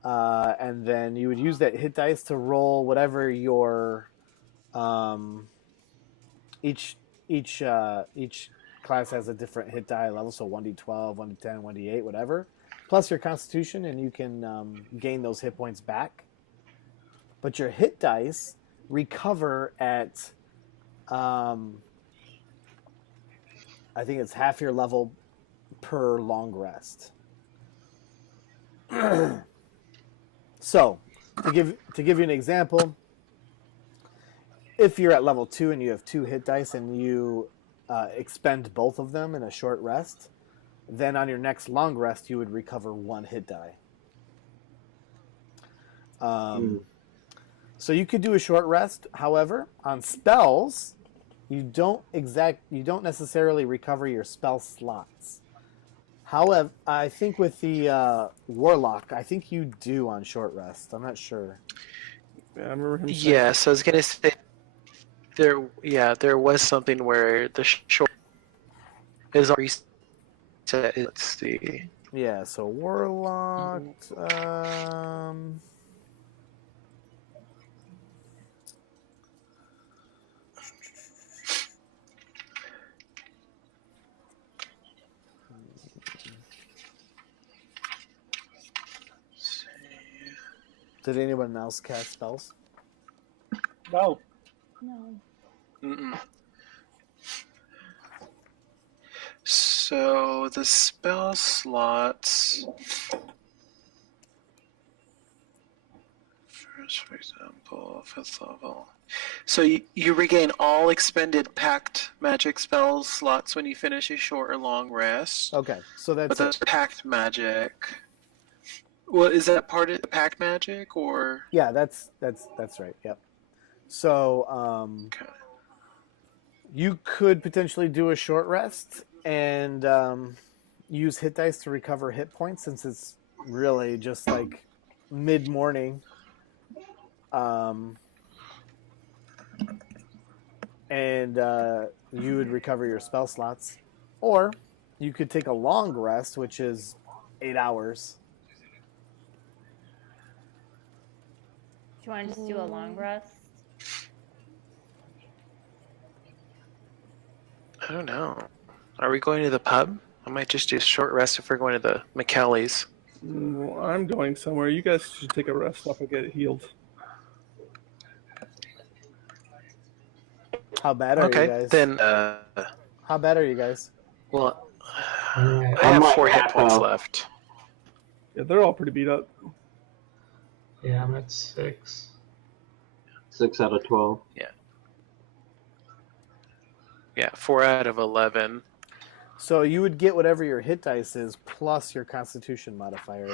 And then you would use that hit dice to roll whatever your each class has a different hit die level, so 1d12, 1d10, 1d8, whatever, plus your constitution, and you can gain those hit points back. But your hit dice recover at I think it's half your level per long rest. So, to give you an example, if you're at level 2 and you have 2 hit dice and you expend both of them in a short rest, then on your next long rest you would recover 1 hit die. So you could do a short rest. However, on spells, you don't necessarily recover your spell slots. However, I think with the warlock, I think you do on short rest. I'm not sure. Yeah, I remember him saying Yes, I was gonna say there was something where the short is reset. Let's see. Yeah, so warlock. Did anyone else cast spells? no. No. Mm-mm. So the spell slots. First, for example, 5th level. So you regain all expended packed magic spell slots when you finish a short or long rest. Okay, so But that's that's packed magic. Well, is that part of the packed magic or? yeah, that's right. Yep. So Okay. you could potentially do a short rest and use hit dice to recover hit points, since it's really just like mid-morning. And you would recover your spell slots. Or you could take a long rest, which is 8 hours. Do you want to just do a long rest? I don't know. Are we going to the pub? I might just do a short rest if we're going to the McKellies. Well, I'm going somewhere. You guys should take a rest stop and get healed. How bad are you Okay, guys? then. How bad are you guys? Well, I I'm have like 4 hit half points health. left. Yeah, they're all pretty beat up. Yeah, I'm at 6. 6 out of 12. Yeah, 4 out of 11. So you would get whatever your hit dice is plus your Constitution modifier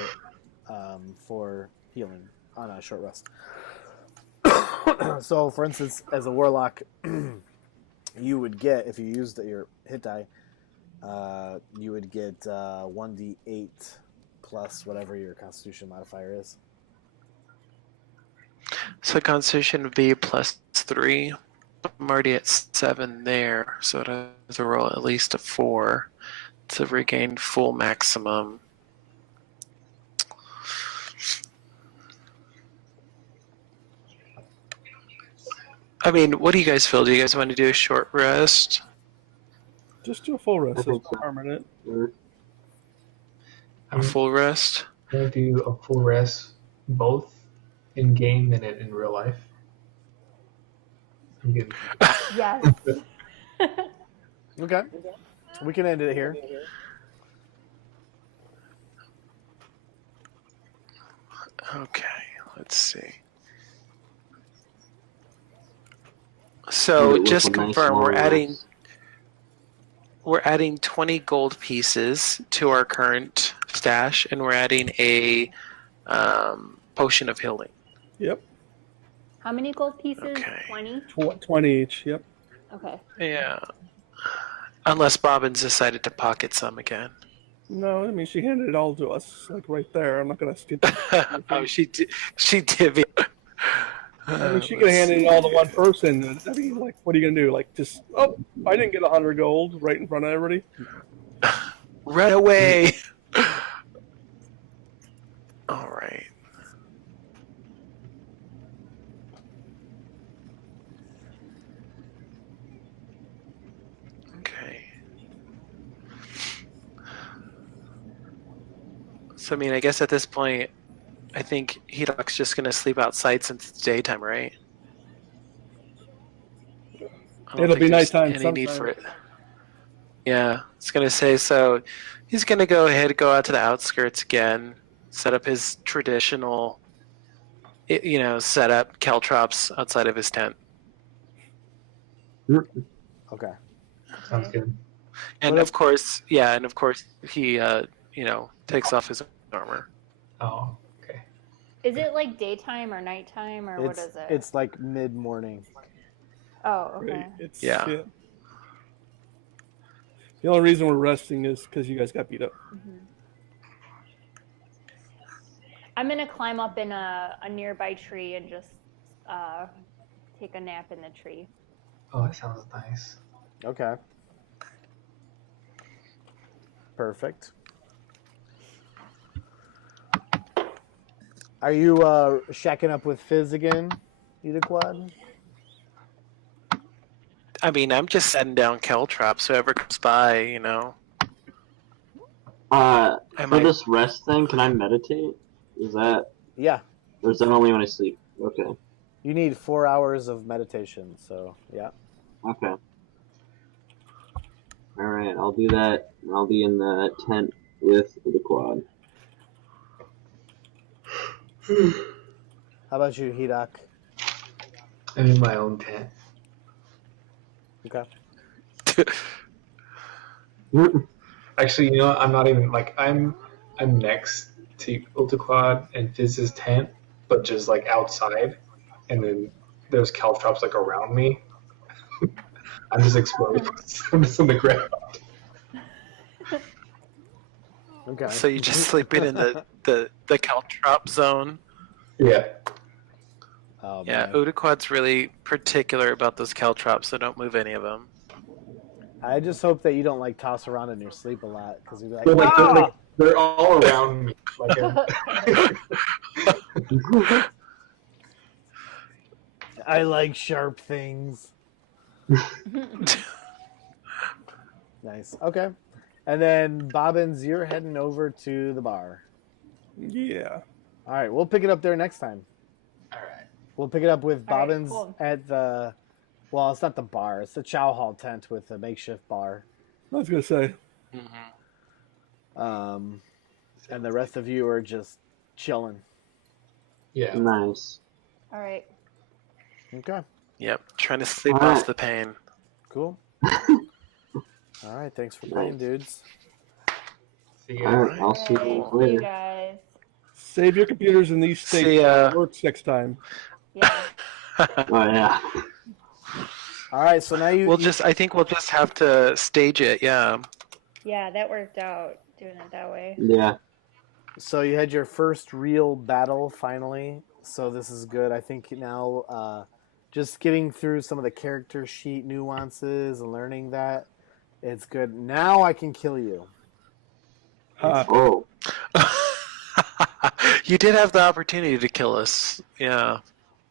for healing on a short rest. So, for instance, as a warlock, you would get, if you used your hit die, you would get 1d8 plus whatever your Constitution modifier is. So Constitution would be +3. I'm already at 7 there, so it has to roll at least a 4 to regain full maximum. I mean, what do you guys feel? Do you guys want to do a short rest? Just do a full rest. I There's think no so. harm in it. A full rest? I'm going to do a full rest both in game and in real life. I'm getting Yes. Okay. We can end it here. Okay, let's see. So With just a nice confirm long we're rest. adding 20 gold pieces to our current stash, and we're adding a potion of healing. Yep. How many gold pieces? Okay. 20? 20 each. Yep. Okay. Yeah. Unless Bobbins decided to pocket some again. No, I mean she handed it all to us, like right there. I'm not gonna skip. Oh, she divvied. I mean, she could have handed it all to one person. I mean, like, what are you gonna do? Like, just I didn't get 100 gold right in front of everybody. Run away. All right. Okay. So I mean, I guess at this point, I think Hedok's just gonna sleep outside since it's daytime, right? I don't It'll think be there's nighttime Any need sometime. for it? Yeah, I was gonna say. So he's gonna go ahead, go out to the outskirts again, set up his traditional, set up caltrops outside of his tent, Okay. sounds good. and Well, of course, he, takes off his armor. Oh, okay. Is it like daytime or nighttime or what It's is it? it's like mid-morning. Oh, okay. Right? It's Yeah. The only reason we're resting is because you guys got beat up. Mhm. I'm gonna climb up in a nearby tree and just take a nap in the tree. Oh, that sounds nice. Okay. Perfect. Are you shacking up with Fizz again, Edequad? I mean, I'm just setting down caltrops. Whoever comes by, I For might. this rest thing, can I meditate? Is that, Yeah. or is that only when I sleep? Okay. You need 4 hours of meditation, so yeah. Okay. Alright, I'll do that. I'll be in the tent with the quad. How about you, Hedok? I'm in my own tent. Okay. Actually, I'm not even like I'm next to Ultiquad and Fizz's tent, but just like outside, and then there's caltrops like around me. I'm just exposed. I'm just on the ground. Okay. So you just sleeping in the caltrop zone. Yeah. Oh, Yeah, man. Udaquad's really particular about those caltrops, so don't move any of them. I just hope that you don't like toss around in your sleep a lot, because you'll be like, But like "Ah!" they're all around me. Like I like sharp things. Nice. Okay. And then Bobbins, you're heading over to the bar. Yeah. All right, we'll pick it up there next time. all right. We'll pick it up with All right, Bobbins cool. at the. Well, it's not the bar. It's the Chow Hall tent with a makeshift bar. I was gonna say. And the rest of you are just chilling. Yeah. Nice. All right. Okay. Yep, trying to sleep All off right. the pain. Cool. All right. Thanks for playing, dudes. See you All guys. right, I'll see Alright, you see you later. guys. Save your computers in these states. See ya. It works next time. Yeah. Oh yeah. All right. So now you. I think we'll just have to stage it. Yeah. Yeah, that worked out doing it that way. Yeah. So you had your first real battle finally. So this is good. I think now, just getting through some of the character sheet nuances and learning that, it's good. Now I can kill you. Oh. You did have the opportunity to kill us. Yeah.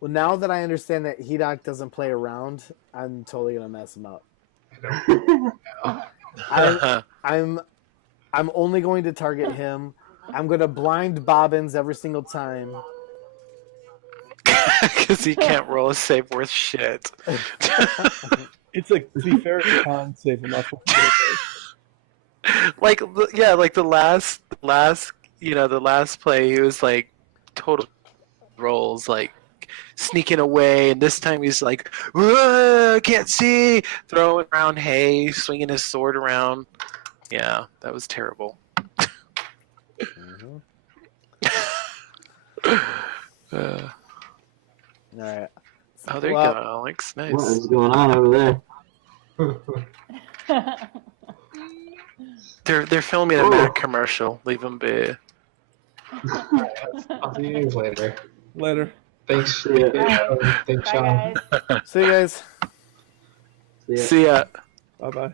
Well, now that I understand that Hedok doesn't play around, I'm totally gonna mess him up. I'm only going to target him. I'm gonna blind Bobbins every single time. Because he can't roll a save worth shit. It's like, to be fair, it's con safe enough. Like the last play, he was like total rolls, like sneaking away, and this time he's like, can't see, throwing around hay, swinging his sword around. Yeah, that was terrible. All right. Oh, there you go, Alex. Nice. What is going on over there? They're filming a Mac commercial. Leave them be. I'll see you guys later. Later. Thanks. Alright. Thanks, Bye, Sean. guys. See you guys. See ya. See ya. Bye bye.